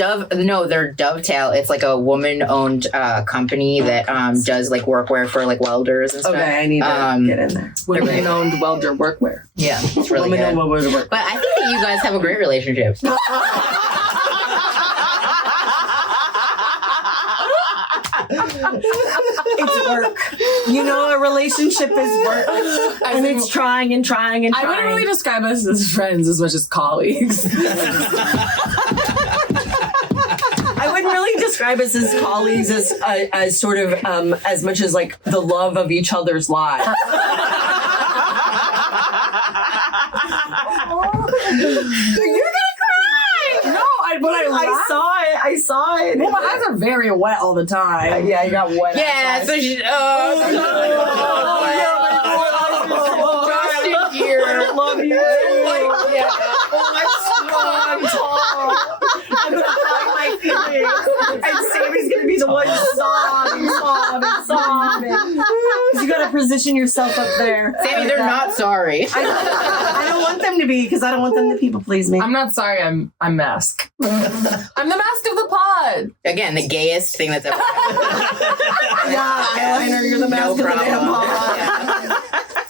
Dovetail. It's a woman-owned company that does workwear for welders and stuff. Okay, I need to get in there. Women-owned welder workwear. Yeah, it's really good. But I think that you guys have a great relationship. It's work. A relationship is work. And it's trying and trying and trying. I wouldn't really describe us as friends as much as colleagues. I wouldn't really describe us as colleagues as sort of as much as the love of each other's lives. You're gonna cry! No, I saw it. Well, my eyes are very wet all the time. Yeah, you got wet. Yeah, so she. Just here. I love you. I'm gonna hide my feelings, and Sammy's gonna be the one sobbing. You gotta position yourself up there. Sammy, they're not sorry. I don't want them to be because I don't want them to people please me. I'm not sorry. I'm mask. I'm the mask of the pod. Again, the gayest thing that's ever happened. Yeah, eyeliner. You're the mask of the damn pod. Yeah.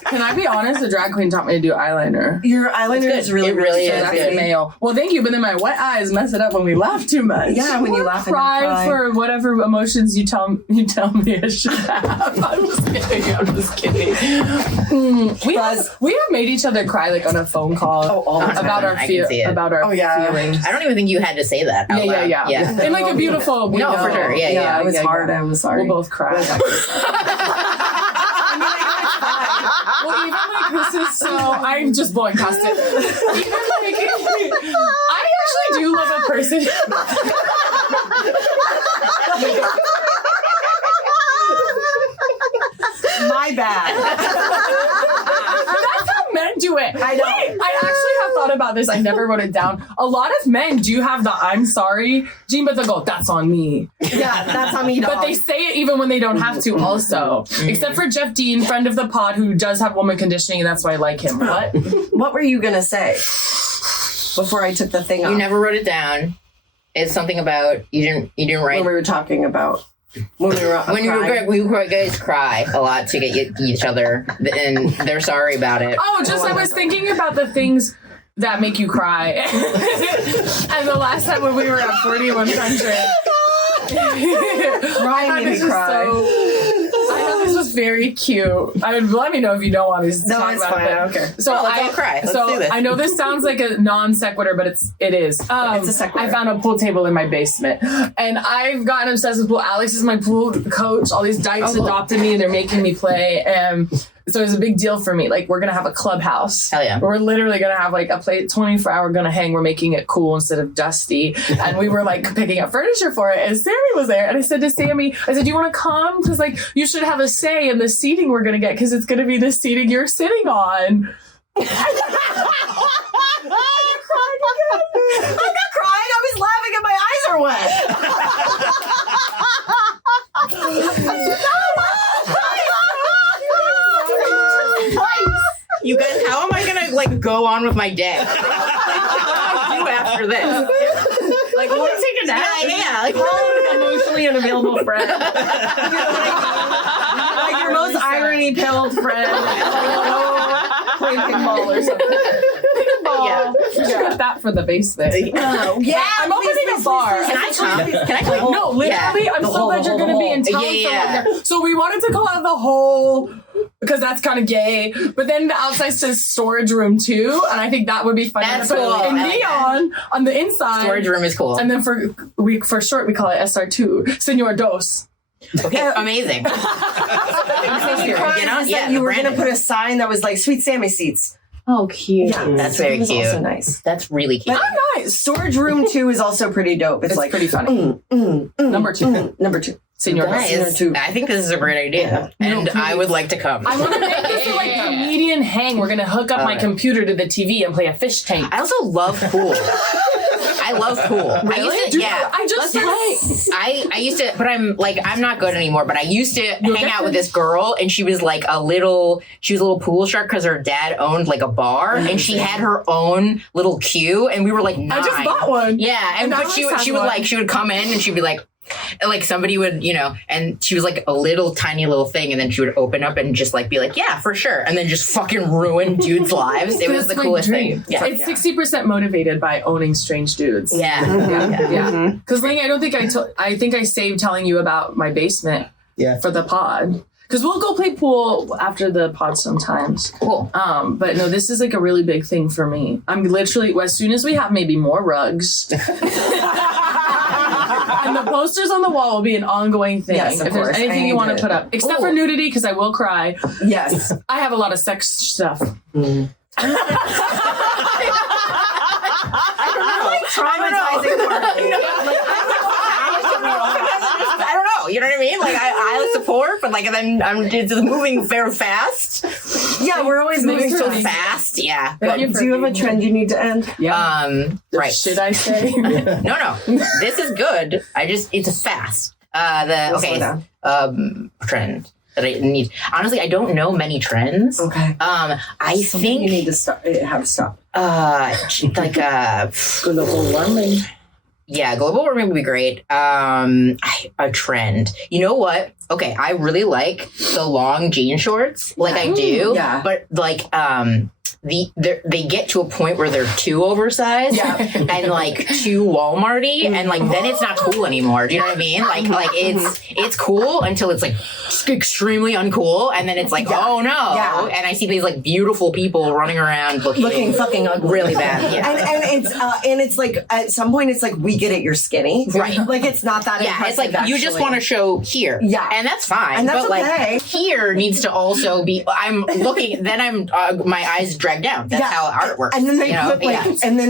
Can I be honest? The drag queen taught me to do eyeliner. Your eyeliner is really, It really is That's good. male. Well, thank you, but then my wet eyes mess it up when we laugh too much. Yeah, when you laugh and cry cry. for whatever emotions you tell me I should have. I'm just kidding. We have made each other cry like on a phone call all the time. about our I can see it. about our feelings. I don't even think you had to say that. Out loud. Yeah. In like a beautiful. No, for sure. Yeah. It was hard. I'm sorry. We'll both cry. Well, even like this is so. I'm just blowing past it. Even like, I actually do love a person. My bad. That's how men do it. I know. Wait, I actually have thought about this. I never wrote it down. A lot of men do have the "I'm sorry" gene, but they'll go, "That's on me." Yeah, that's on me. Dog. But they say it even when they don't have to. Also, except for Jeff Dean, friend of the pod, who does have woman conditioning, and that's why I like him. What were you gonna say before I took the thing off? You never wrote it down. It's something about you didn't write. When we were talking about when we were you guys cry a lot to get each other, and they're sorry about it. Oh, I was thinking about the things that make you cry. And the last time when we were at 4100, Ryan made me cry. I know this was very cute. Let me know if you don't want to No, talk it's about fine. it. I don't care. So No, let's all cry. Let's do this. I know this sounds like a non sequitur, but it is. It's a sequitur. I found a pool table in my basement, and I've gotten obsessed with pool. Alex is my pool coach. All these dykes adopted me, and they're making me play. So it's a big deal for me. Like, we're gonna have a clubhouse. Hell yeah. We're literally gonna have like a play 24-hour gonna hang. We're making it cool instead of dusty. And we were like picking up furniture for it. And Sammy was there. And I said to Sammy, do you want to come? Because like you should have a say in the seating we're gonna get, because it's gonna be the seating you're sitting on. I'm not crying. I was laughing and my eyes are You guys, how am I gonna like go on with my day? What do I do after this? Like, we'll take a nap. Yeah. Like, an emotionally unavailable friend. Like your most irony-pilled friend. Play pinball or something. Yeah. You should get that for the basement. Yeah, I'm opening a bar. Can I come? Can I come? No, literally, Yeah. I'm so glad you're going to be in town. Yeah. So we wanted to call it the whole, because that's kind of gay. But then the outside says storage room too, and I think that would be fun. That's to put cool. in I like neon on the inside. Storage room is cool. And then for short, we call it SR2, Senor Dos. Okay, amazing. You were gonna put a sign that was like "Sweet Sammy seats." Oh, cute. Yeah, That's very was cute. Also nice. That's really cute. But nice. Storage room 2 is also pretty dope. It's like pretty funny. Number 2. Number 2. Senor That Dos. is- I think this is a great idea, and I would like to come. I want to make this a like comedian hang. We're gonna hook up my computer to the TV and play a fish tank. I also love pool. I love pool. I used to, yeah. I just I used to, but I'm not good anymore, but I used to hang out with this girl, and she was like a little pool shark because her dad owned like a bar, and she had her own little queue, and we were like 9. I just bought one. Yeah, And but Alex she has would one. like, she would come in and she'd be like somebody would, and she was like a little tiny little thing, and then she would open up and just like be like, yeah, for sure, and then just fucking ruin dudes' lives. It was the That's my coolest dream. thing. Yeah. It's 60% motivated by owning strange dudes. Yeah. Yeah. Because Laney, I don't think I think I saved telling you about my basement for the pod. Because we'll go play pool after the pod sometimes. Cool. But no, this is like a really big thing for me. I'm literally, as soon as we have maybe more rugs. And the posters on the wall will be an ongoing thing. Yes, of if there's course. anything you want to put up. Except for nudity, because I will cry. Yes. I have a lot of sex stuff. I traumatizing part. I don't know. You know what I mean? Like I support, but like then I'm just moving very fast. Yeah, we're always moving so fast. Fast. Yeah. Do you have a trend you need to end? Yeah. Right. Should I say? No. This is good. It's fast. Trend that I need. Honestly, I don't know many trends. Okay. I think you need to stop. Have to stop. Like Global warming. Yeah, global warming would be great. A trend. You know what? Okay, I really like the long jean shorts. Like I do. Yeah. But like they get to a point where they're too oversized and like too Walmarty and like then it's not cool anymore. Do you know what I mean? Like it's cool until it's like extremely uncool and then it's like oh no. Yeah. And I see these like beautiful people running around looking fucking ugly. really bad. Yeah. And it's like at some point it's like we get it, you're skinny. Right. Like it's not that impressive. It's like you just want to show here. Yeah. And that's fine. And that's but okay. like here needs to also be I'm looking then I'm my eyes dragged down. That's how art works. And then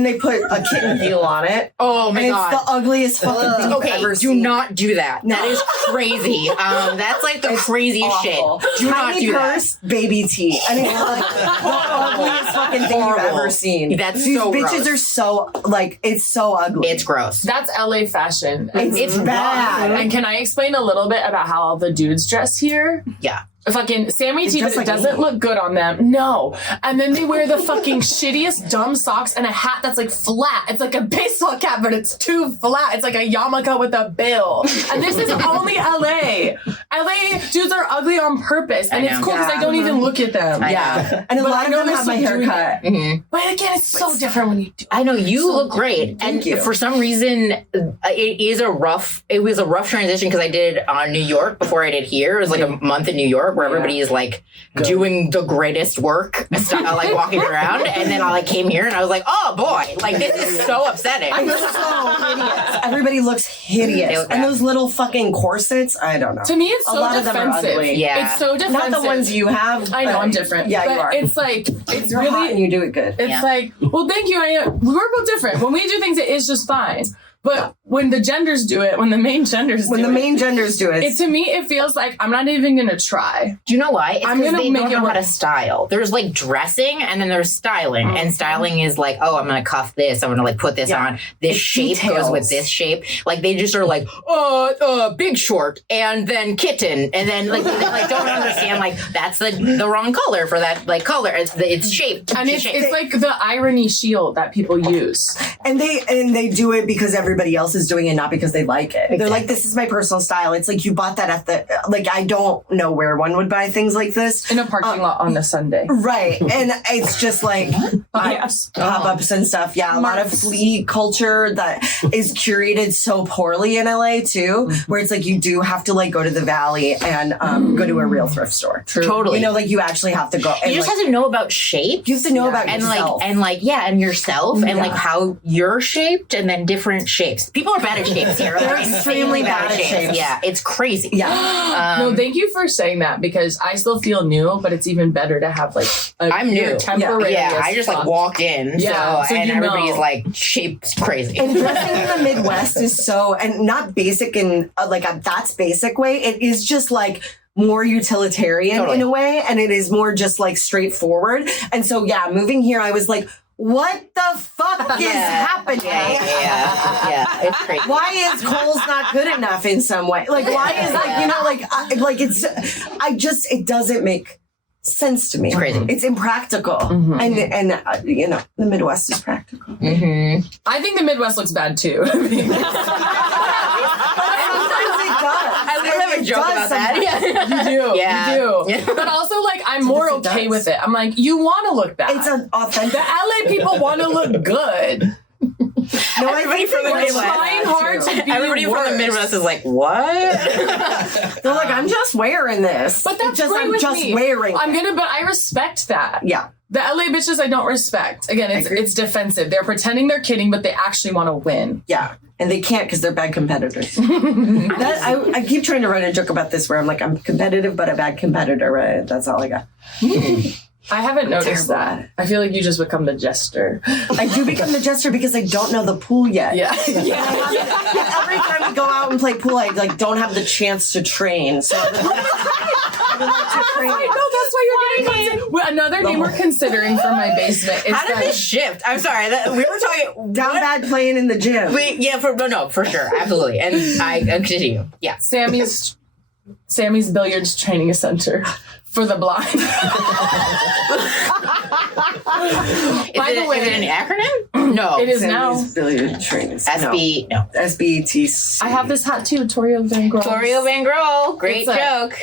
they put a kitten heel on it. Oh my god. It's the ugliest fucking thing you've ever seen. Do not do that. No. That is crazy. That's like the craziest shit. Do not do purse, that. baby tea. And it's like the ugliest fucking thing you've ever seen. That's These so bitches gross. are so like it's so ugly. It's gross. That's LA fashion. It's bad. And can I explain a little bit about how all the dudes dress here? Yeah. Fucking Sammy T, just it like doesn't me. look good on them. No. And then they wear the fucking shittiest dumb socks and a hat that's like flat. It's like a baseball cap, but it's too flat. It's like a yarmulke with a bill. And this is only LA. LA dudes are ugly on purpose. And it's cool because I don't even look at them. Yeah. And a lot of them have my haircut. Mm-hmm. But again, it's so different when you do it. I know you look great, and you. for some reason, it was a rough transition because I did New York before I did here. It was like a month in New York where everybody is like doing the greatest work, like walking around, and then I like came here and I was like, oh boy, like this is so upsetting. I'm so hideous. Everybody looks hideous, and those little fucking corsets. I don't know. To me, it's a so lot of them are defensive. ugly. Yeah. It's so defensive. Not the ones you have. I know I'm different. Yeah, but you are. It's like it's You're hot really and you do it good. It's like, well, thank you. We're both different. When we do things, it is just fine. But when the genders do it, when the main genders do it, to me, it feels like I'm not even going to try. Do you know why? It's I'm because gonna they make don't it know how work. to style. There's like dressing and then there's styling. And styling is like, oh, I'm going to cuff this. I'm going to like put this on. This shape details. goes with this shape. Like they just are like, big short and then kitten. And then like they like don't understand like that's the wrong color for that like color. It's shaped. And it's like the irony shield that people use. And they do it because everybody else is doing it, not because they like it. They're like, this is my personal style. It's like you bought that at the like I don't know where one would buy things like this In a parking lot on a Sunday. Right. And it's just like pop-ups and stuff. Yeah, a lot of flea culture that is curated so poorly in LA too, where it's like you do have to like go to the Valley and go to a real thrift store. Totally. You know, like you actually have to go. And You just like, have to know about shape. you have to know about And yourself. and yourself and like how you're shaped and then different shapes. People are bad at shapes here. They're Like, extremely insanely bad at shapes. Yeah, it's crazy. yeah. No, thank you for saying that because I still feel new, but it's even better to have like I'm new. temporary. Yeah, I just like walk in. Yeah, so and you everybody's know. like shaped crazy. And dressing in the Midwest is so, and not basic in like a that's basic way. It is just like more utilitarian in a way, and it is more just like straightforward. And so, yeah, moving here, I was like, what the fuck is happening? Yeah, it's crazy. Why is Kohl's not good enough in some way? Like, why is like, you know, like it's, it doesn't make sense to me. It's crazy. It's impractical. And you know, the Midwest is practical. I think the Midwest looks bad too. I have a joke about that. Yeah. You do. Yeah. You do. Yeah. But also, like, I'm more okay with it. I'm like, you want to look bad. It's an authentic. The LA people want to look good. No, Everybody from the We're Midwest. trying hard to be Everybody from the worse. Midwest is like, what? They're like, I'm just wearing this. But that's just, great I'm with just me. wearing I'm it. but I respect that. Yeah. The LA bitches I don't respect. Again, it's defensive. They're pretending they're kidding, but they actually want to win. Yeah. And they can't because they're bad competitors. I keep trying to write a joke about this where I'm like, I'm competitive, but a bad competitor. Right? That's all I got. I haven't noticed that. I feel like you just become the jester. I do become the jester because I don't know the pool yet. Yeah. Every time we go out and play pool, I like don't have the chance to train. So I would like to train. I know, that's why you're getting another name we're considering for my basement. Is How did this shift? I'm sorry. We were talking Down bad playing in the gym. for sure, absolutely. And I continue. Yeah, Sammy's billiards training center for the blind. By the way, is it an acronym? No, it is Sammy's now. billiard training. SB. No. SBTC. I have this hat too, Torio Van Gogh. Torio Van Gogh. Great It's joke.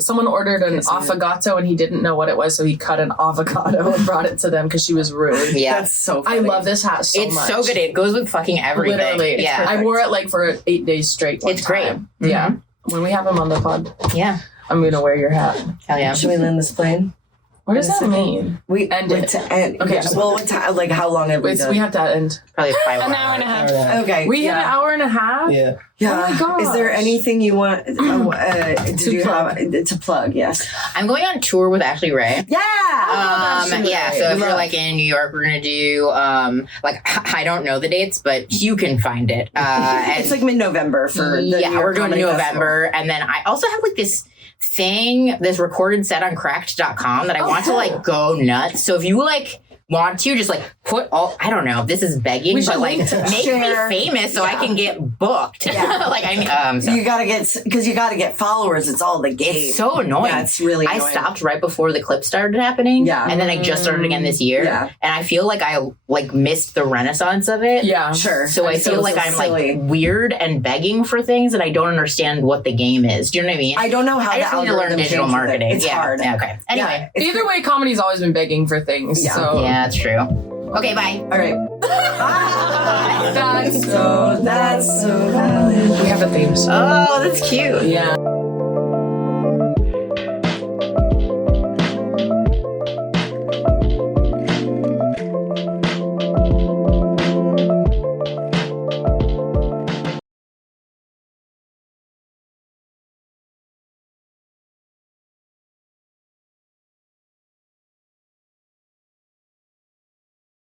Someone ordered an affogato and he didn't know what it was, so he cut an avocado and brought it to them because she was rude. Yeah. That's so funny. I love this hat so It's much. so good. It goes with fucking everything. Literally. Yeah. I wore it like for 8 days straight. It's great. Time. Yeah. When we have him on the pod, Yeah. I'm going to wear your hat. Hell yeah. Should we land this plane? What does that mean? We End wait it. to end. Okay, Yeah. just- Well, what time? Like how long have we Wait, done? we have to end. Probably 5 An hour and a half. Okay. We hit an hour and a half? Yeah. Yeah. Oh my gosh. Is there anything you want to plug. have to plug? Yes. I'm going on tour with Ashley Ray. Yeah. Ashley Yeah, Ray. so if Love. you're like in New York, we're gonna do like I don't know the dates, but you can find it. And It's like mid-November for the New yeah, York we're doing Comedy November, and then I also have like this recorded set on cracked.com that I want to like go nuts. So if you like want to just like put all, I don't know if this is begging, We should but like link to make share. me famous so I can get booked. Yeah. Like so You gotta get followers. It's all the game. it's so annoying. Yeah, it's really I annoying. stopped right before the clip started happening. Yeah. And then I just started again this year. Yeah. And I feel like I like missed the renaissance of it. Yeah. Sure. So I It's feel like so I'm silly. like weird and begging for things and I don't understand what the game is. Do you know what I mean? I don't know how I the just need to learn algorithm digital changes it. marketing. It's yeah. hard. Yeah, okay. Anyway. Yeah, it's Either way, comedy's always been begging for things. Yeah. So Yeah, that's true. Okay, bye. All right. that's So that's so valid. we have a theme song. Oh, that's cute. Yeah.